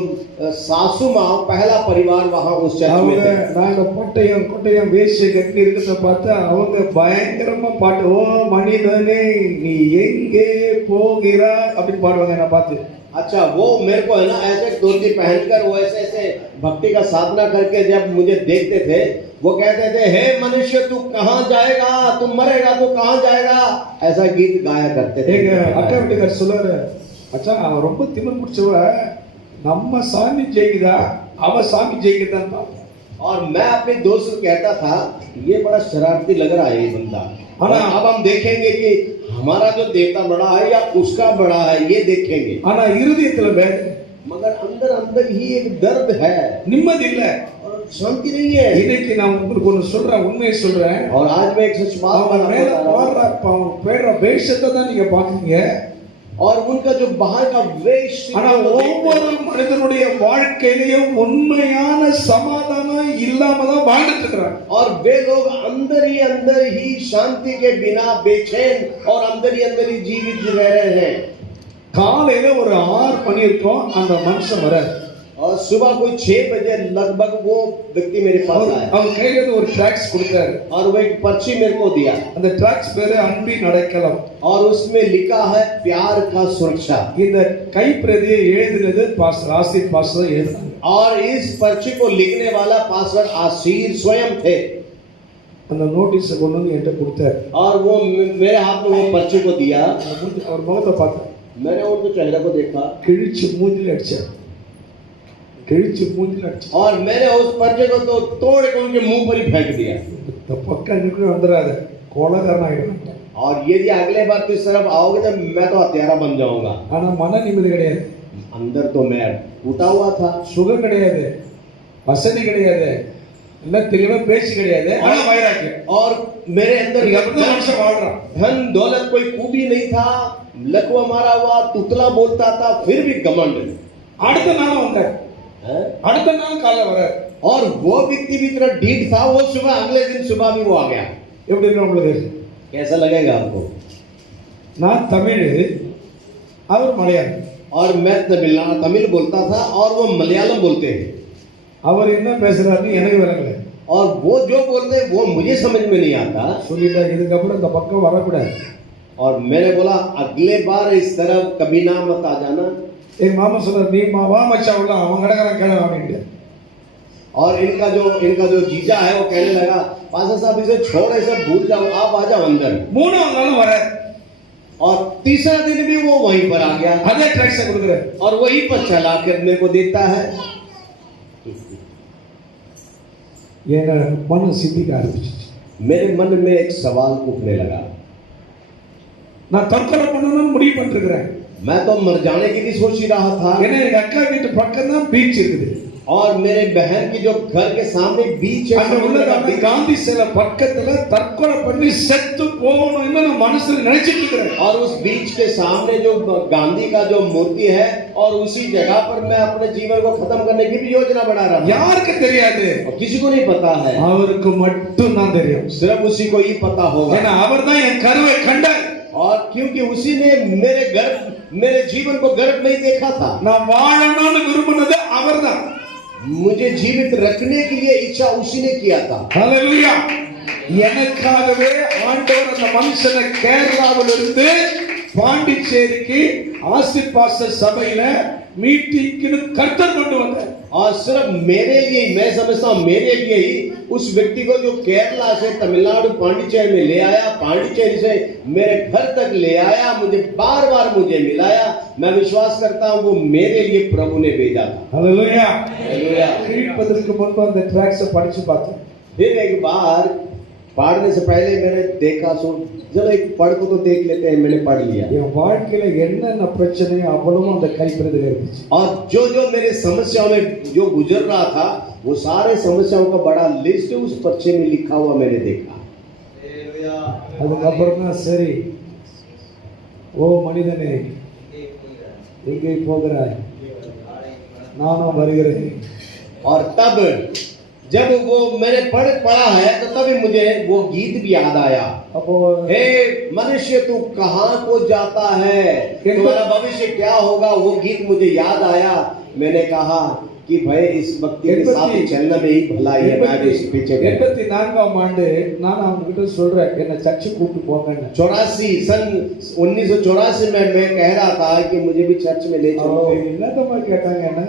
सासू माँ पहला परिवार वहां उस चर्च में அவங்க थे। நாங்க கொட்டையம் வேஷ்டி கட்டி இருக்கிறத பார்த்தா அவங்க பயங்கரமா பாட்டு, ஓ மனிதனே நீ எங்கே போகிறாய் அப்படின்னு பாடுவாங்க என்ன பார்த்து. अच्छा, वो मेरे को है ना ऐसे धोती पहनकर वो ऐसे ऐसे भक्ति का साधना करके जब मुझे देखते थे, वो कहते थे, हे मनुष्य तू कहाँ जाएगा, तू मरेगा तो कहाँ जाएगा, ऐसा गीत गाया करते थे। எங்க அக்கா வீட்டுக்கார் சொல்லுவாரு, அச்சா அவன் ரொம்ப திமிர் பிடிச்சவ, நம்ம சாமி ஜெயிக்குதா அவ சாமி ஜெயிக்குதான்னு பார்ப்போம். और मैं अपने दोस्त को कहता था, ये बड़ा शरारती लग रहा है ये बंदा, और अब हम देखेंगे कि हमारा जो देवता बड़ा है या उसका बड़ा है, ये देखेंगे। ஆனா இருதயத்துல வேதனை, मगर अंदर अंदर ही एक दर्द है, நிம்மதி இல்ல, और शांति नहीं है। இன்னைக்கு நான் உங்களுக்கு ஒன்று சொல்றேன், உண்மையை சொல்றேன். और आज मैं एक सच बात அவன் மேல பேர வேஷத்தை தான் நீங்க பாக்குறீங்க, और उनका जो बाहर का वेश, ஆனா ஒவ்வொரு மனிதனுடைய வாழ்க்கையிலையும் உண்மையான சமாதானம் இல்லாம தான் வாழ்ந்துட்டு இருக்கிறாங்க. और वे लोग अंदर ही शांति के बिना बेचैन और अंदर ही जीवित रह रहे हैं। காலையில ஒரு 6 மணி இருக்கும், அந்த மனுஷன் வர, और सुबह कोई 6 बजे लगभग वो व्यक्ति मेरे पास आया, அவர் கையில ஒரு ட்ராக்ஸ் கொடுத்தாரு. और वो एक पर्ची मेरे को दिया, அந்த ட்ராக்ஸ் பேரு அன்பின் அடைக்கலம். और उसमें लिखा है प्यार का सुरक्षा। இந்த கைப்பிரதியை எழுதினது பாஸ்டர் ஆசிர் பாஸ்டர் எழுதினாங்க. और इस पर्ची को लिखने वाला पास्टर आशीर स्वयं थे। அந்த நோட்டீஸை கொண்டு வந்து என்கிட்ட கொடுத்தாரு. और वो मेरे हाथ में वो पर्ची को दिया, அவர் முகத்தை பார்த்தேன், मैंने उनके चेहरे को देखा, கிழிச்சு மூஞ்சில அடிச்சார், கிழிச்சு மூஞ்சில அடிச்சார். और मैंने उस पर्चे को तो तोड़ के उनके मुंह पर ही फेंक दिया। இந்த பக்கம் நிற்க வந்துடாத, கொலகாரன் ஆயிடும். और यदि अगले बार तो इस तरफ आओगे तो मैं तो हत्यारा बन जाऊंगा। ஆனா மன நிம்மதி கிடையாது, अंदर तो मैं टूटा हुआ था, சுகம் கிடையாது, வசதி கிடையாது, எல்லாம் தெளிவா பேச்சு கிடையாது, ஆனா வைராக்கியம். और मेरे अंदर அப்படிதான் மனுஷன் வாழ்றான். धन दौलत कोई खूबी नहीं था, लकवा मारा हुआ, तुतला बोलता था, फिर भी घमंड। அடுத்த நாள் வந்தார், அடுத்த நாள் காலைல வரார். और वो व्यक्ति भी इतना ढीठ था, वो सुबह अगले दिन सुबह भी वो आ गया। எப்படி இருக்கு உங்களுக்கு? कैसा लगेगा आपको? நான் தமிழ், அவர் மலையாளம். और मैं तमिल बोलता था और वो मलयालम बोलते हैं। அவர் என்ன பேசுறாருன்னு எனக்கு விளங்கல. और वो जो बोलते हैं वो मुझे समझ में नहीं आता। சொல்லிட்டா இதுக்கப்புறம் இந்த பக்கம் வரக்கூடாது. और मैंने बोला अगले बार इस तरफ कभी ना मत आ जाना। எங்க மாமா சொன்னார், நீ வா மச்சான் உள்ள, அவன் கடகறான் கேள வாங்கிட்டு. और इनका जो जीजा है वो कहने लगा, पास्टर साहब इसे छोड़, ऐसे भूल जाओ, आप आ जाओ अंदर। மூணாவது நாளும் வர, और तीसरा दिन भी वो वहीं पर आ गया, அதே ட்ராக்ஸை கொடுக்குறாரு. और वहीं पर चला कर मेरे को देता है। என் மனம் சிந்திக்க ஆரம்பிச்சிச்சு. मेरे मन में एक सवाल उठने लगा, நான் தற்கொலை பண்ணணும்னு முடிவு பண்ணிருக்கிறேன். मैं तो मर जाने की भी सोच ही रहा था। ஏன்னா எங்க அக்கா வீட்டு பக்கம் தான் பீச் இருக்குது, और मेरे बहन की जो घर के सामने बीच है, அங்க உள்ள காந்தி சிலை பக்கத்துல தற்கொலை பண்ணி செத்து போகணும் நான் மனசுல நினைச்சிட்டு இருக்கிறேன். और उस बीच के सामने जो गांधी का जो मूर्ति है, और उसी जगह पर मैं अपने जीवन को खत्म करने की भी योजना बना रहा था। யாருக்கு தெரியாது? और किसी को नहीं पता है, அவருக்கு மட்டும் தான் தெரியும். सिर्फ उसी को ही पता होगा। ஏன்னா அவர் தான் என் கருவை கண்டார். और क्योंकि उसी ने मेरे जीवन को गर्भ में ही देखा था। நான் வாழணும்னு விரும்பினது அவர்தான். मुझे जीवित रखने के लिए इच्छा उसी ने किया था। ஹalleluya. எனக்காகவே ஆண்டவர் அந்த மனுஷனை கேரளாவிலிருந்து பாண்டிச்சேரிக்கு ஆசிர் பாஸ்டர் சபையில மீட்டிங்க்கு கர்த்தர் கொண்டு வந்தார். और सिर्फ मेरे लिए, मैं समझता हूँ मेरे लिए ही उस व्यक्ति को जो केरला से तमिलनाडु पांडिचेरी में ले आया, पांडिचेरी से मेरे घर तक ले आया, मुझे बार बार मुझे मिलाया। मैं विश्वास करता हूँ वो मेरे लिए प्रभु ने भेजा था। ஹalleluya. हालेलुया। கீழ்ப்பதற்கு முன்பு அந்த ட்ராக்ஸை படிச்சு பார்த்தேன். फिर एक बार पढ़ने से पहले मैंने देखा, सो चलो एक पढ़ को तो देख लेते हैं, मैंने पढ़ लिया। என் வாழ்க்கையில என்னென்ன பிரச்சனை அவ்வளவும் அந்த கைப்பிரதில இருந்துச்சு. और जो मेरे समस्याओं में जो गुजर रहा था, वो सारे समस्याओं का बड़ा लिस्ट उस पर्चे में लिखा हुआ मैंने देखा। அதுக்கப்புறம் தான் சரி, ஓ மனிதனே எங்கே போகிறாய், நானும் வருகிறேன். और तब जब वो मैंने पढ़ा है तो तभी मुझे वो गीत भी याद आया, அப்போ हे मनुष्य तू कहाँ को जाता है, तुम्हारा भविष्य क्या होगा। वो गीत मुझे याद आया, मैंने कहा कि भाई इस व्यक्ति के साथ ही चलना में ही भलाई है, मैं भी इसके पीछे गया। 84ஆம் ஆண்டு நான் அவங்க கிட்ட சொல்றேன் என்ன சர்ச்சுக்கு கூட்டி போங்கன்னு 84 सन 1984 में मैं कह रहा था कि मुझे भी चर्च में ले चलो। என்னதமா கேட்டாங்க என்ன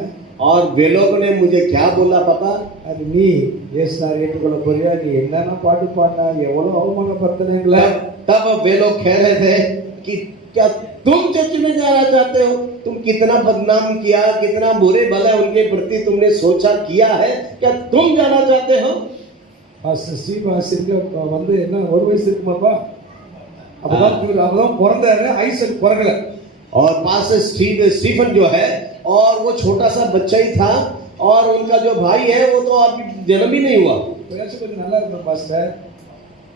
और वे लोग ने मुझे क्या बोला पता? அது நீ இயேசுவை ஏற்றுக்கொள்ள போறியா, நீ என்னன்னா பாட்டு பாடினா எவ்வளவு அவமானப்படுத்துனீங்களே। तब वे लोग कह रहे थे कि क्या तुम चर्च में जाना चाहते हो? तुम कितना बदनाम किया, कितना बुरे भला उनके प्रति तुमने सोचा किया है, क्या तुम जाना चाहते हो? ஸ்ரீவாசிற்கு வந்து என்ன ஒரு வயசு இருக்குமாப்பா, அப்பதான் பிறந்தாரு, ஐசக் பிறகல। और पास्टर स्टीफन जो है और वो छोटा सा बच्चा ही था और उनका जो भाई है वो तो अभी जन्म ही नहीं हुआ। நல்லா இருக்கும் பாஸ்டர்,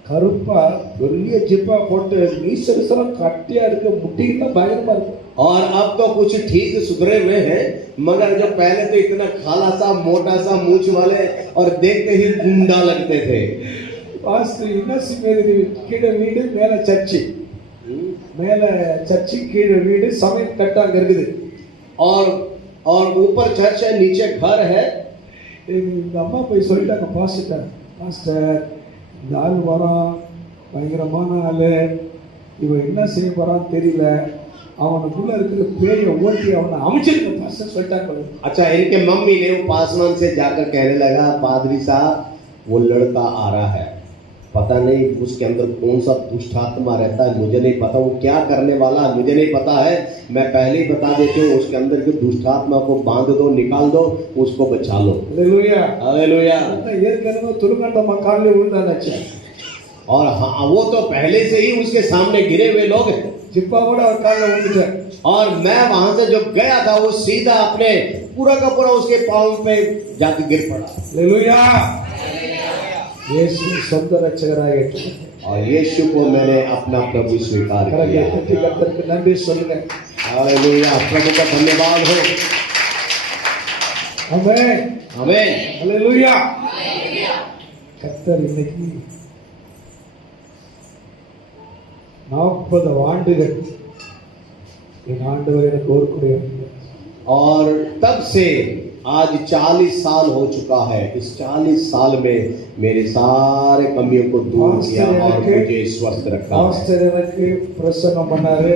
கருப்பா பெரிய ஜிப்பா போட்டு மீசெல்லாம் கட்டியா இருக்கு, முட்டிலாம் பயங்கரமா இருக்கு। और अब तो कुछ ठीक सुधरे हुए हैं, मगर जो पहले तो इतना काला सा मोटा सा मूंछ वाले और देखते ही गुंडा लगते थे। பாஸ்டர் இன்னசி மேரி கீழே வீடு மேல சர்ச்சு, மேல சர்ச்சு கீழே வீடு, சமயம் கட்டாங்க இருக்குது। और ऊपर चर्च है, नीचे घर है। எங்க அம்மா போய் சொல்லிட்டாங்க பாஸ்டர் இந்த ஆள் வரான், பயங்கரமான ஆளு, இவன் என்ன செய்ய போறான்னு தெரியல, அவனுக்குள்ள இருக்கிற பேயை ஓட்டி அவனை அமைச்சிருக்க பாஸ்டர் சொல்லிட்டாங்க। अच्छा, इनके मम्मी ने वो पासवान से जाकर कहने लगा, पादरी साहब वो लड़का आ रहा है, पता नहीं उसके अंदर कौन सा दुष्ट आत्मा रहता है, मुझे नहीं पता, वो क्या करने वाला है मुझे नहीं पता है, मैं पहले ही बता देती हूँ, उसके अंदर के दुष्ट आत्मा को बांध दो, निकाल दो, उसको बचा लो। Hallelujah hallelujah. ஏற்கனவே துருங்கண்ட காலில் விழுந்தாச்சு। और हाँ, वो तो पहले से ही उसके सामने गिरे हुए लोग हैं। जिप्पाவோட அவர் காலில் விழுந்துட்டார்। और मैं वहां से जब गया था वो सीधा अपने पूरा का पूरा उसके पांव पे जाके गिर पड़ा। हालेलुया। यीशु சொந்த ரட்சகராக ஏற்றுக்கொண்டார்। और यीशु को मैंने अपना प्रभु स्वीकार किया। கர்த்தருக்கு நன்றி சொல்லுங்க। हालेलुया, प्रभु का धन्यवाद हो। आमेन आमेन। हालेलुया। கர்த்தர் இன்னைக்கு 40 ஆண்டுகள் என் ஆண்டவர் எனக்கு ஒரு கூட। और तब से आज 40 साल हो चुका है। इस 40 साल में मेरे सारे कमियों को दूर किया और मुझे स्वस्थ रखा। பாஸ்டர் எனக்கு பிரசங்கம் பண்ணாரு,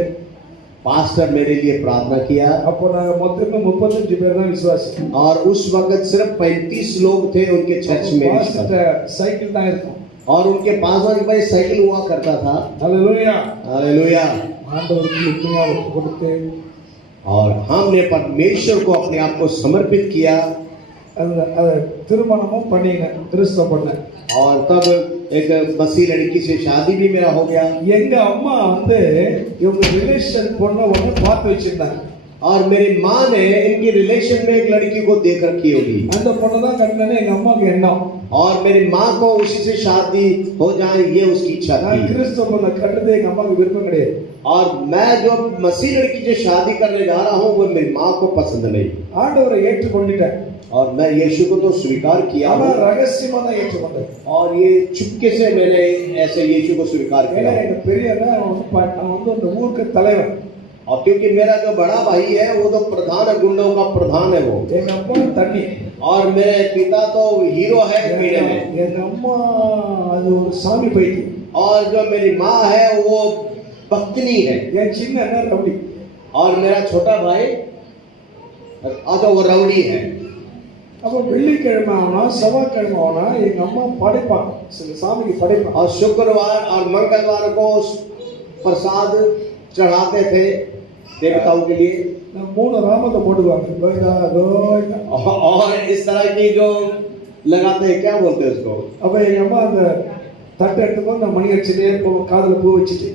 पास्टर मेरे लिए प्रार्थना किया। அப்போ நாங்க மொத்தமே 35 பேர் தான் விசுவாசி। और उस वक्त सिर्फ 35 लोग थे उनके चर्च में। साइकिल தான் இருக்கும் और उनके पास वाली भाई साइकिल हुआ करता था। हालेलुया। हालेलुया। ஆண்டவருக்கு உண்மையா ஒப்பு கொடுத்து और हमने परमेश्वर को अपने आप को समर्पित किया। திருமணமும் பண்ணினேன், கிறிஸ்தவ பண்ணேன்। और तब एक बसी लड़की से शादी भी मेरा हो गया। எங்க அம்மா வந்து இவங்க ரிலேஷன் பொண்ண ஒண்ணு பார்த்து வச்சிருந்தாங்க। और मेरी माँ ने इनकी रिलेशन में एक लड़की को देख रखी होगी। அந்த பொண்ணு தான் கட்டனே எங்க அம்மாக்கு எண்ணம்। और मेरी माँ को उसी से शादी हो जाए ये उसकी इच्छा थी। கிறிஸ்தவ பொண்ண கட்டதே எங்க அம்மாக்கு விருப்பம் கிடையாது। और मैं जो मसीह लड़की से शादी करने जा रहा हूँ वो मेरी माँ को पसंद नहीं। ஆண்டவரை ஏற்றுக்கொண்டுட்டேன்। और मैं यीशु को तो स्वीकार किया ஆனா ரகசியமா தான் ஏற்றுக்கொண்டேன்। और ये चुपके से मैंने ऐसे यीशु को स्वीकार किया। எங்க பெரியண்ணா வந்து அந்த ஊருக்கு தலைவர்। और क्योंकि मेरा जो बड़ा भाई है वो तो प्रधान है, गुंडों का प्रधान है वो। எங்க அப்பா தண்ணி और मेरे पिता तो हीरो है पीढ़े में। எங்க அம்மா அது ஒரு சாமி பைத்தி। और जो मेरी माँ है वो भक्तनी है। என் சின்ன அண்ணன் ரவுடி। और मेरा छोटा भाई तो वो रउडी है। அப்போ வெள்ளிக்கிழமை ஆனா செவ்வாய்க்கிழமை ஆனா எங்க அம்மா படைப்பாங்க, சில சாமிக்கு படைப்பாங்க। और शुक्रवार और मंगलवार को प्रसाद चढ़ाते थे देवताओं के लिए। மூணு ராமத்தை போடுவாங்க, கோவிந்தா கோவிந்தா। और इस तरह की जो लगाते हैं, क्या बोलते हैं उसको। அப்ப எங்க அம்மா அந்த தட்டை எடுத்துக்கோ, நான் மணி அடிச்சுட்டே போவோம், காதுல பூ வச்சுட்டு।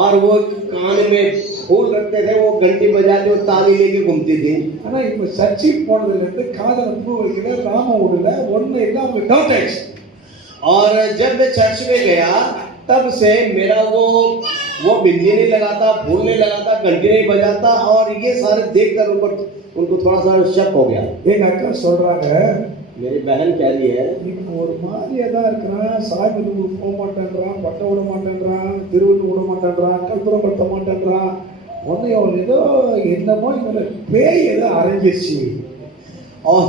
और वो कान में फूल रखते थे, वो घंटी बजाते वो ताली लेके घूमती थी। ஆனா இப்ப சர்ச்சுக்கு போனதுல இருந்து காதுல பூ வைக்கல, ராம விடல, ஒண்ணு இல்ல, அவங்க டவுட் ஆயிடுச்சு। और जब मैं चर्च में गया तब से मेरा वो बिंदी नहीं लगाता, फूल नहीं लगाता, घंटी नहीं बजाता और ये सारे देखकर उनको थोड़ा सा शक हो गया। எங்க அக்கா சொல்றாங்க, मेरी बहन कह रही है ஒரு மாதிரியா தான் இருக்கிறான், சாய்புக்கு போக மாட்டேன்றான், பட்டை விட மாட்டேன்றான், திருவண்ணு விட மாட்டேன்றான், கற்பூரம் படுத்த மாட்டேன்றான், உடனே அவன் ஏதோ என்னமோ இவனை பேய் ஏதோ அரைஞ்சிருச்சு और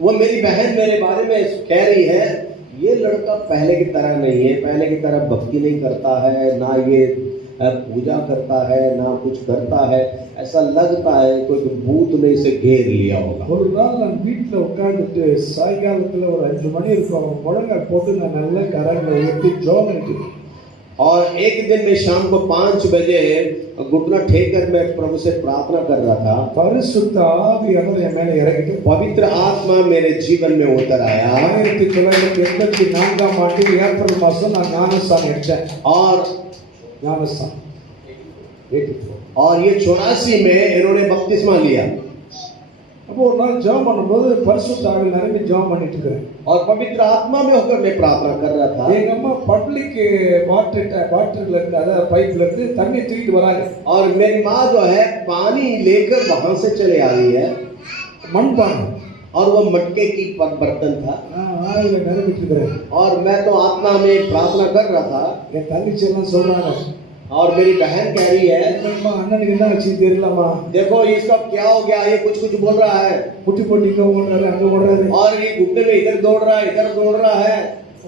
वो मेरी बहन मेरे बारे में कह रही है, ये लड़का पहले की तरह नहीं है, पहले की तरह भक्ति नहीं करता है, ना ये पूजा करता है, ना कुछ करता है, ऐसा लगता है कोई भूत ने इसे घेर लिया होगा। ஒரு நாள் நான் வீட்டில் உட்கார்ந்துட்டு சாயங்காலத்தில் ஒரு 5 மணி இருக்கும், அவன் முழங்கால் போட்டு நான் நல்ல கரங்களை உயர்த்தி ஜெபம் பண்ணிட்டு और एक दिन में शाम को 5 बजे घुटना टेक कर मैं प्रभु से प्रार्थना कर रहा था। பரிசுத்த ஆவியானவர் என் மேல இறங்கிட்டு पवित्र आत्मा मेरे जीवन में उतर आया 1984 ஆண்டு ஏப்ரல் மாதம் நான் ஞானஸ்தானம் எடுத்தேன்। और ஞானஸ்தானம் और ये 84 में इन्होंने बपतिस्मा लिया। அப்போ ஒரு நாள் ஜெபம் பண்ணும்போது பரிசுத்த ஆவியில் நிரம்பி ஜெபம் பண்ணிட்டு இருக்கிறேன்। और पवित्र आत्मा में होकर मैं प्रार्थना कर रहा था। எங்க அம்மா பப்ளிக் வாட்டர்ல இருந்து அதாவது பைப்ல இருந்து தண்ணி தூக்கிட்டு வராங்க। और मेरी माँ जो है पानी लेकर वहां से चले आ रही है, மண்பானை, और वो मटके की बर्तन था। ஆவியில நிரம்பிட்டு இருக்கிறேன்। और मैं तो आत्मा में प्रार्थना कर रहा था। என் தங்கச்சி எல்லாம் சொல்றாங்க, और मेरी बहन कह रही है, அண்ணனுக்கு என்ன ஆச்சு தெரியலமா, देखो इसका क्या हो गया, ये कुछ कुछ बोल रहा है, குட்டி போட்டி இங்க ஓடுறாரு அங்க ஓடுறாரு, और ये घुटने में इधर दौड़ रहा है, इधर दौड़ रहा है।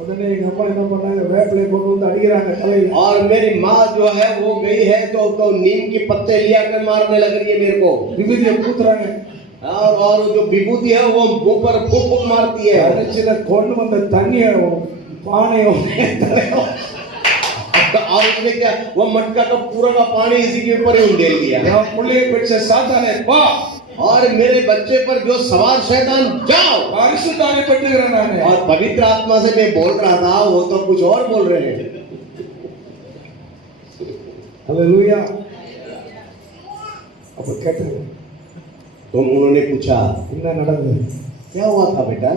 உடனே எங்க அம்மா என்ன பண்ணாங்க, வேப்பிலை கொண்டு வந்து அடிக்கிறாங்க தலையில। और मेरी माँ जो है वो गई है तो नीम के पत्ते लिया कर मारने लग रही है मेरे को। விபூதியை ஊத்துறாங்க, और जो विभूति है वो ऊपर फूक फूक मारती है। அரைச்சில கொண்டு வந்த தண்ணிய பானையோ और उसने क्या, वो मटका का पूरा का पानी इसी के ऊपर ही उंडेल दिया। मुल्ले पेट साताने वाह, और मेरे बच्चे पर जो सवार शैतान जाओ। परिशुद्ध आत्मा पेट्टुगिरान नाने, और पवित्र आत्मा से मैं बोल रहा था, वो तो कुछ और बोल रहे हैं। हालेलुया। अब कहते हैं तो उन्होंने पूछा, इन्ना நடந்தது, क्या हुआ था बेटा,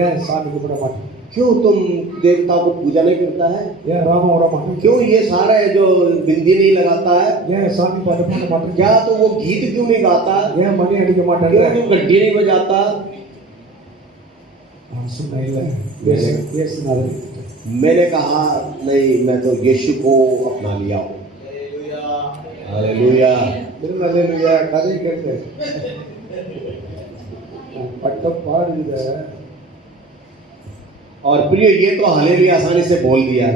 ஏன் சாமி கும்பிட மாட்டேன், क्यों तुम देवता को पूजा नहीं करता है, ஏன் ராம ஓட மாட்டேன், क्यों ये सारा जो बिंदी नहीं लगाता है, ஏன் சாமி பாட்டு பாட மாட்டேன், क्या तो वो गीत क्यों नहीं गाता, ஏன் மணி அடிக்க क्यों மாட்டேன், तू घंटी नहीं बजाता। सुनना ही मैंने कहा नहीं, मैं तो यीशु को अपना लिया हूँ। हालेलुया। हालेलुया। कதை கேட்டு பட்ட பாடுங்க। और प्रिय, ये तो हालेलुया आसानी से बोल दिया।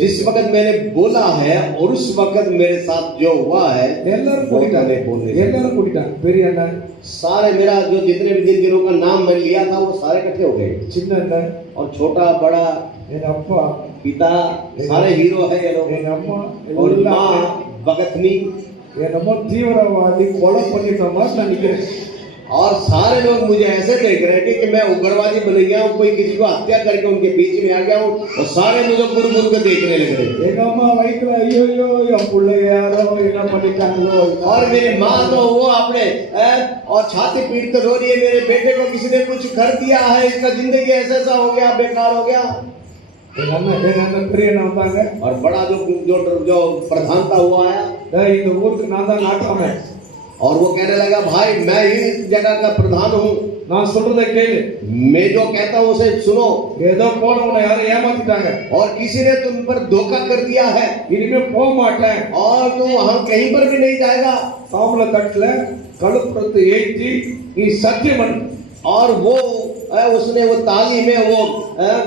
जिस वक्त मैंने बोला है और उस वक्त मेरे साथ जो हुआ है, எல்லாரும் கூட்டிட்டாங்க, பெரிய அண்ணன், सारे मेरा जो जितने भी जिन दिनों का नाम मैं लिया था वो सारे इकट्ठे हो गए। சின்ன அண்ணன், और छोटा बड़ा, என் அப்பா, पिता, सारे हीरो है ये लोग। என் அம்மா, और माँ भगतनी, என் அம்மா தீவிரவாதி கொலை பண்ணிட்ட மாதிரி நான் நிக்கிறேன்। और सारे लोग मुझे ऐसे देख रहे हैं कि मैं उग्रवादी बन गया हूँ, कोई किसी को हत्या करके उनके बीच में आ गया हूँ, और सारे मुझे गुरु गुरु के देखने लग रहे हैं। எங்க அம்மா வயித்துல ஐயோ என் பிள்ளை யாரோ என்ன பண்ணிட்டாங்களோ। और मेरी माँ तो वो अपने और छाती पीट कर रो रही है, मेरे बेटे को किसी ने कुछ कर दिया है, इसका जिंदगी ऐसा हो गया, बेकार हो गया। எங்க அண்ணன் பெரிய அண்ணன் வந்தாங்க, और बड़ा जो प्रधानता हुआ है, இந்த ஊருக்கு நான் தான் நாட்டாம। और वो कहने लगा, भाई मैं ही इस जगह का प्रधान हूँ, நான் சொல்றதை கேளு, मैं जो कहता हूँ उसे सुनो। ஏதோ போனவனை யாரும் ஏமாத்திட்டாங்க, और किसी ने तुम पर धोखा कर दिया है, இனிமே போக மாட்டேன், और तुम वहां कहीं पर भी नहीं जाएगा। தாம்பல தட்டுல கழுப்புறத்தை ஏற்றி நீ சத்தியம் பண்ணு। और वो उसने वो ताली में वो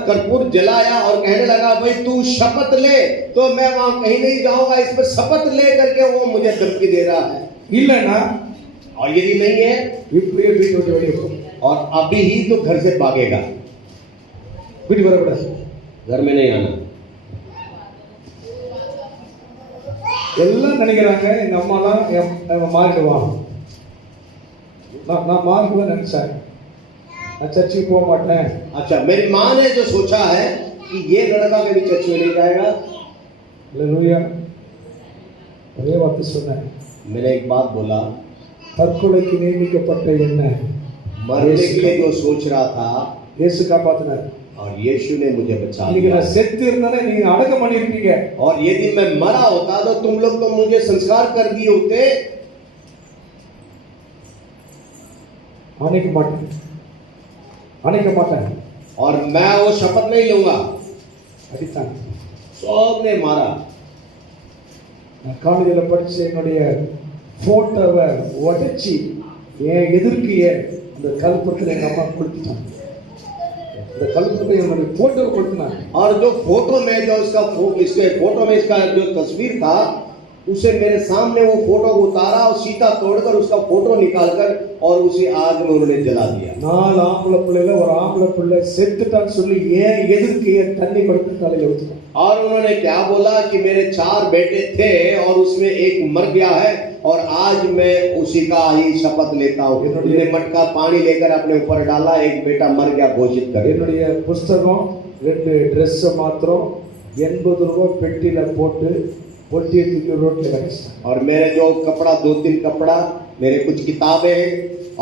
कर्पूर जलाया और कहने लगा, भाई तू शपथ ले, तो मैं वहां कहीं नहीं जाऊंगा, इस पर शपथ ले करके वो मुझे धमकी दे रहा है। இல்லனா, और यदि नहीं है இப்படியே வீட்டு விட்டு வெளியே போ, और अभी ही तो घर से भागेगा, வீட்டுக்கு வரக்கூடாது, घर में नहीं आना। எல்லாம் நினைக்கிறாங்க எங்க அம்மாலாம் மாறிடுவான், நான் மாறிடுவேன் நினைச்சேன், நான் சர்ச்சுக்கு போக மாட்டேன்। अच्छा, मेरी माँ ने जो सोचा है कि ये लड़का कभी चर्च में नहीं जाएगा। हालेलुया। ஒரே வார்த்தை சொன்னேன், मैंने एक बात बोला, தற்கொலைக்கு நியமிக்கப்பட்ட என்ன मरने के लिए जो सोच रहा था, இயேசு காப்பாத்தினார்। और यीशु ने मुझे बचा இன்னைக்கு लिया। நான் செத்து இருந்தானே நீங்க அடக்கம் பண்ணிருப்பீங்க, और यदि मैं मरा होता तो तुम लोग तो मुझे संस्कार कर दिए होते। அணைக்க மாட்டேன்। और मैं वो शपथ नहीं लूंगा। அடித்தாங்க, सबने मारा। நான் காலேஜில் படிச்ச என்னுடைய போட்டோவை உடைச்சி என் எதிர்க்கிய இந்த கல்பத்தில் எங்க அம்மா கொடுத்துட்டாங்க. இந்த கல்பத்தில் என்னுடைய போட்டோ கொடுத்துனாங்க. और जो फोटो में जो इसके फोटो में इसका जो तस्वीर था, उसे मेरे सामने वो फोटो को उतारा और सीता तोड़कर उसका फोटो निकालकर और उसे आग में उन्होंने जला दिया। 4 ஆம்பளை பிள்ளைல ஒரு ஆம்பளை பிள்ளை செத்துட்டான்னு சொல்லி ஏன் எதிர்க்கு தண்ணி கொடுத்து தலையில வச்சுட்டாங்க. और उन्होंने क्या बोला कि मेरे 4 बेटे थे और उसमें एक मर गया है और आज मैं उसी का ही शपथ लेता हूँ। उन्होंने मटका पानी लेकर अपने ऊपर डाला, एक बेटा मर गया घोषित कर। என்னுடைய புஸ்தகம் 2 ட்ரெஸ் மாத்திரம் 80 ரூபாய் பெட்டியில போட்டு பொட்டியை தூக்கி ரோட்ல வச்சிட்டேன். और मेरे जो कपड़ा 2-3 कपड़ा, मेरे कुछ किताबें हैं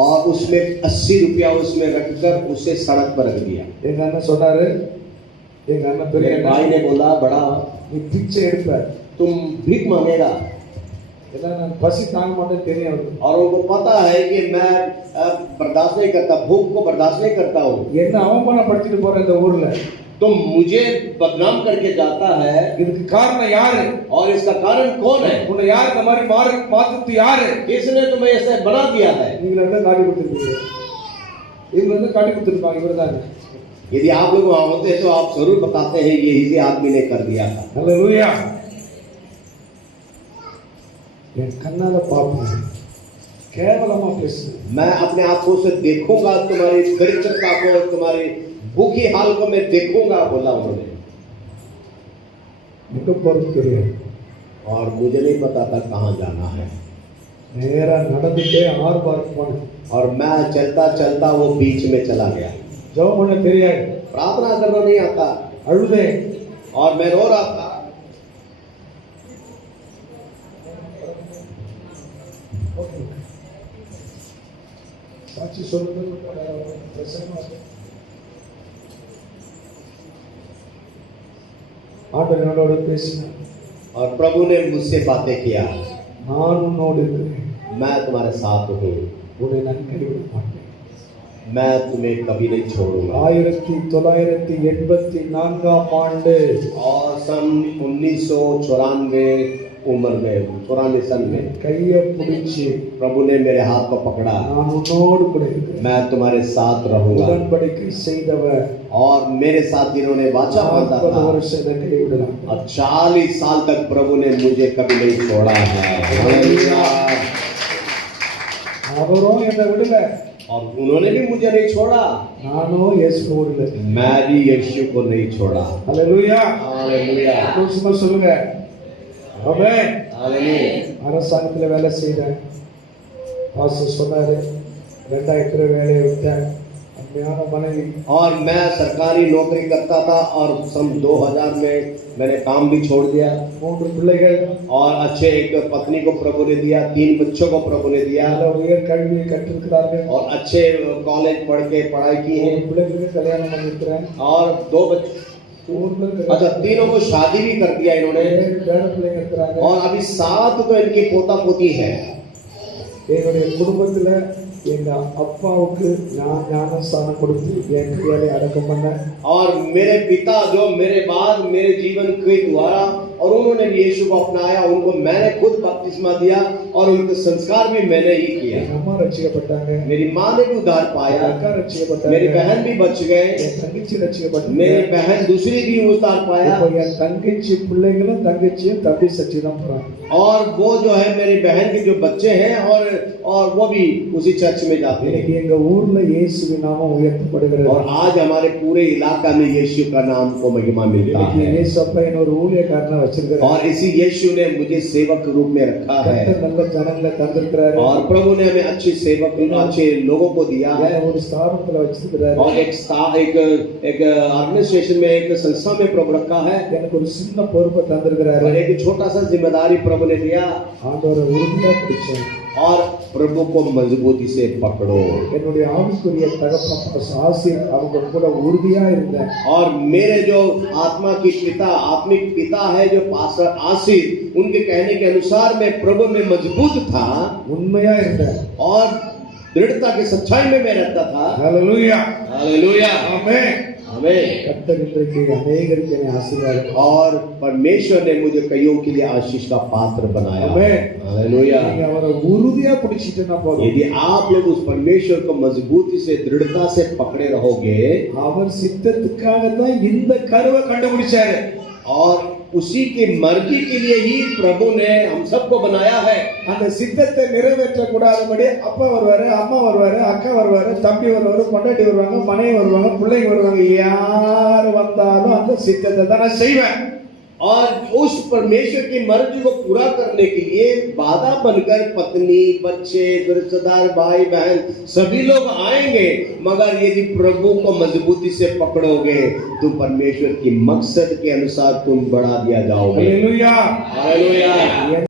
और उसमें 80 रुपया उसमें रखकर उसे सड़क पर रख दिया। எங்க அண்ணன் சொன்னாரு, எங்க அண்ணன் பெரிய मेरे भाई ने बोला, बड़ा நீ பிச்சை எடுப்ப, तुम भीख मांगेगा। ஏன்னா நான் பசி தாங்க மாட்டேன்னு தெரியும் அவருக்கு. और उनको पता है कि मैं बर्दाश्त नहीं करता, भूख को बर्दाश्त नहीं करता हूँ। என்ன அவமானப்படுத்திட்டு போற இந்த ஊர்ல, तो मुझे बदनाम करके जाता है। இதுக்கு காரணம் யாரு? और इसका कारण कौन है? உன்னை யார் இந்த மாதிரி மாத்துறது யாரு? किसने तुम्हें ऐसे बना दिया है? நீங்க என்ன காட்டி கொடுத்துருக்கீங்க? இவங்க வந்து காட்டி கொடுத்துருப்பாங்க, இவர்தான். यदि आप लोग वहां होते तो आप जरूर बताते हैं ये इसी आदमी ने कर दिया था। हालेलुया। என் கண்ணால பாப்பேன், கேவலமா பேசுறேன். मैं अपने आंखों से देखूंगा तुम्हारी दरिद्रता को, तुम्हारी भूखी हाल को मैं देखूंगा, बोला उन्होंने। मुझे बहुत தெரியாது और मुझे नहीं पता था कहाँ जाना है। நேரா நடந்துட்டே ஆர்பார் போனேன். और मैं चलता चलता वो बीच में चला गया। ஜெபம் பண்ண தெரியாது, प्रार्थना करना नहीं आता அழுதேன். और मैं रो रहा था। சாட்சி சொல்லுங்க. ஆண்டவர் என்னோட பேசினார். और प्रभु ने मुझसे बातें किया, நான் உன்னோடு இருக்கிறேன், मैं तुम्हारे साथ हूँ, உன்னை நான் கைவிட மாட்டேன். मैं तुम्हें कभी नहीं छोड़ूंगा। 1984 ஆண்டு और सन 1994 उम्र में 94 सन में கையை பிடிச்சி प्रभु ने मेरे हाथ को पकड़ा, நான் உன்னோடு கூட இருக்கிறேன், मैं तुम्हारे साथ रहूंगा। உடன்படிக்கை செய்தவர் और मेरे साथ जिन्होंने वाचा बांधा 40 था, வருஷம் இதை கைவிடலாம். और 40 साल तक प्रभु ने मुझे कभी नहीं छोड़ा है। हालेलुया। அவரும் என்னை விடல, और उन्होंने भी मुझे नहीं छोड़ा, நானும் இயேசுவோடு இல்லை. मैं भी यीशु को नहीं छोड़ा। ஹalleluya. हालेलुया। சும்மா சொல்லுங்க. ஆமென். हालेलुया। அரசாங்கத்துல வேலை செய்றேன். பாஸ்டர் சொன்னாரு, 2 ஏக்கர் வேலையை விட்டேன். அருமையான மனைவி. और मैं सरकारी नौकरी करता था और सन 2000 में मैंने काम भी छोड़ दिया। 3 பிள்ளைகள். और अच्छे एक पत्नी को प्रभु ने दिया, 3 बच्चों को प्रभु ने दिया। நல்ல உயர் கல்வியை கற்றிருக்கிறார்கள். और अच्छे कॉलेज पढ़ के पढ़ाई की है। 3 பிள்ளைகளுக்கு கல்யாணம் பண்ணிருக்கிறேன். और 2 बच्चे, अच्छा 3 को शादी भी कर दिया इन्होंने। பேர பிள்ளைங்க இருக்கிறாங்க. और अभी 7 तो इनकी पोता पोती है। என்னுடைய குடும்பத்துல எங்க அப்பாவுக்கு நான் ஞானஸ்தானம் கொடுத்து என் கையாலே அடக்கம் பண்ணேன். और मेरे पिता जो मेरे बाद मेरे जीवन के द्वारा और उन्होंने भी यीशु को अपनाया, उनको मैंने खुद बपतिस्मा दिया और उनका संस्कार भी मैंने ही किया। என் அம்மா ரட்சிக்கப்பட்டாங்க, मेरी माँ ने भी उद्धार पाया, அக்கா ரட்சிக்கப்பட்டாங்க, मेरी बहन भी बच गए, என் தங்கச்சி ரட்சிக்கப்பட்டாங்க. मेरी बहन दूसरी भी उद्धार पाया। இப்போ என் தங்கச்சி பிள்ளைகளும் தங்கச்சியும் தம்பி சச்சி தான் போறாங்க. और वो जो है मेरी बहन के जो बच्चे हैं और वो भी उसी चर्च में जाते இன்னைக்கு हैं। எங்க ஊர்ல இயேசுவின் நாமம் உயர்த்தப்படுகிறது. और आज हमारे पूरे इलाका में यीशु का नाम को महिमा मिलता இன்னைக்கு है। இயேசு அப்பா என்ன ஒரு ஊழியக்காரனா வச்சிருக்காரு. और इसी यीशु ने मुझे सेवक के रूप में रखा है। கர்த்தர் நல்ல ஜனங்களை தந்திருக்கிறாரு. और प्रभु ने हमें अच्छे सेवक, अच्छे लोगों को दिया है। என்ன ஒரு ஸ்தாபனத்துல வச்சிருக்கிறாரு. और एक ऑर्गेनाइजेशन में, एक संस्था में प्रभु रखा है। எனக்கு ஒரு சின்ன பொறுப்பை தந்திருக்கிறாரு. और एक छोटा सा जिम्मेदारी प्रभु ने दिया। ஆண்டவரை உறுதியா பிடிச்சேன். और प्रभु को मजबूती से पकड़ो। என்னுடைய ஆவிக்குரிய தகப்பன் ஆசீர் அவங்க கூட உறுதியா இருந்தேன். और मेरे जो आत्मा की पिता, आत्मिक पिता है जो पास्टर आसिर, उनके कहने के अनुसार मैं प्रभु में मजबूत था, உண்மையா இருந்தேன். और दृढ़ता की सच्चाई में मैं रहता था। ஹalleluya. हालेलुया। ஆமென். आमीन। கர்த்தர் இன்றைக்கு அநேகருக்கு என்னை ஆசீர்வாதம். और परमेश्वर ने मुझे कईयों के लिए आशीष का पात्र बनाया। आमीन। हालेलुया। நீங்க அவரை உறுதியா பிடிச்சிட்டா போதும். यदि आप लोग उस परमेश्वर को मजबूती से दृढ़ता से पकड़े रहोगे, அவர் சித்தத்துக்காக தான் இந்த கருவை கண்டுபிடிச்சாரு. और उसी की मर्जी के लिए ही प्रभु ने हम सबको बनाया है। அந்த சித்தத்தை நிறைவேற்ற கூடாதபடி அப்பா வருவாரு, அம்மா வருவாரு, அக்கா வருவாரு, தம்பி வருவாரு, பொண்டாட்டி வருவாங்க, மனைவி வருவாங்க, பிள்ளைங்க வருவாங்க, யார் வந்தாலும் அந்த சித்தத்தை தான் நான் செய்வேன். और उस परमेश्वर की मर्जी को पूरा करने के लिए बाधा बनकर पत्नी, बच्चे, रिश्तेदार, भाई बहन सभी लोग आएंगे, मगर यदि प्रभु को मजबूती से पकड़ोगे तो परमेश्वर की मकसद के अनुसार तुम बढ़ा दिया जाओगे। हालेलुया। हालेलुया।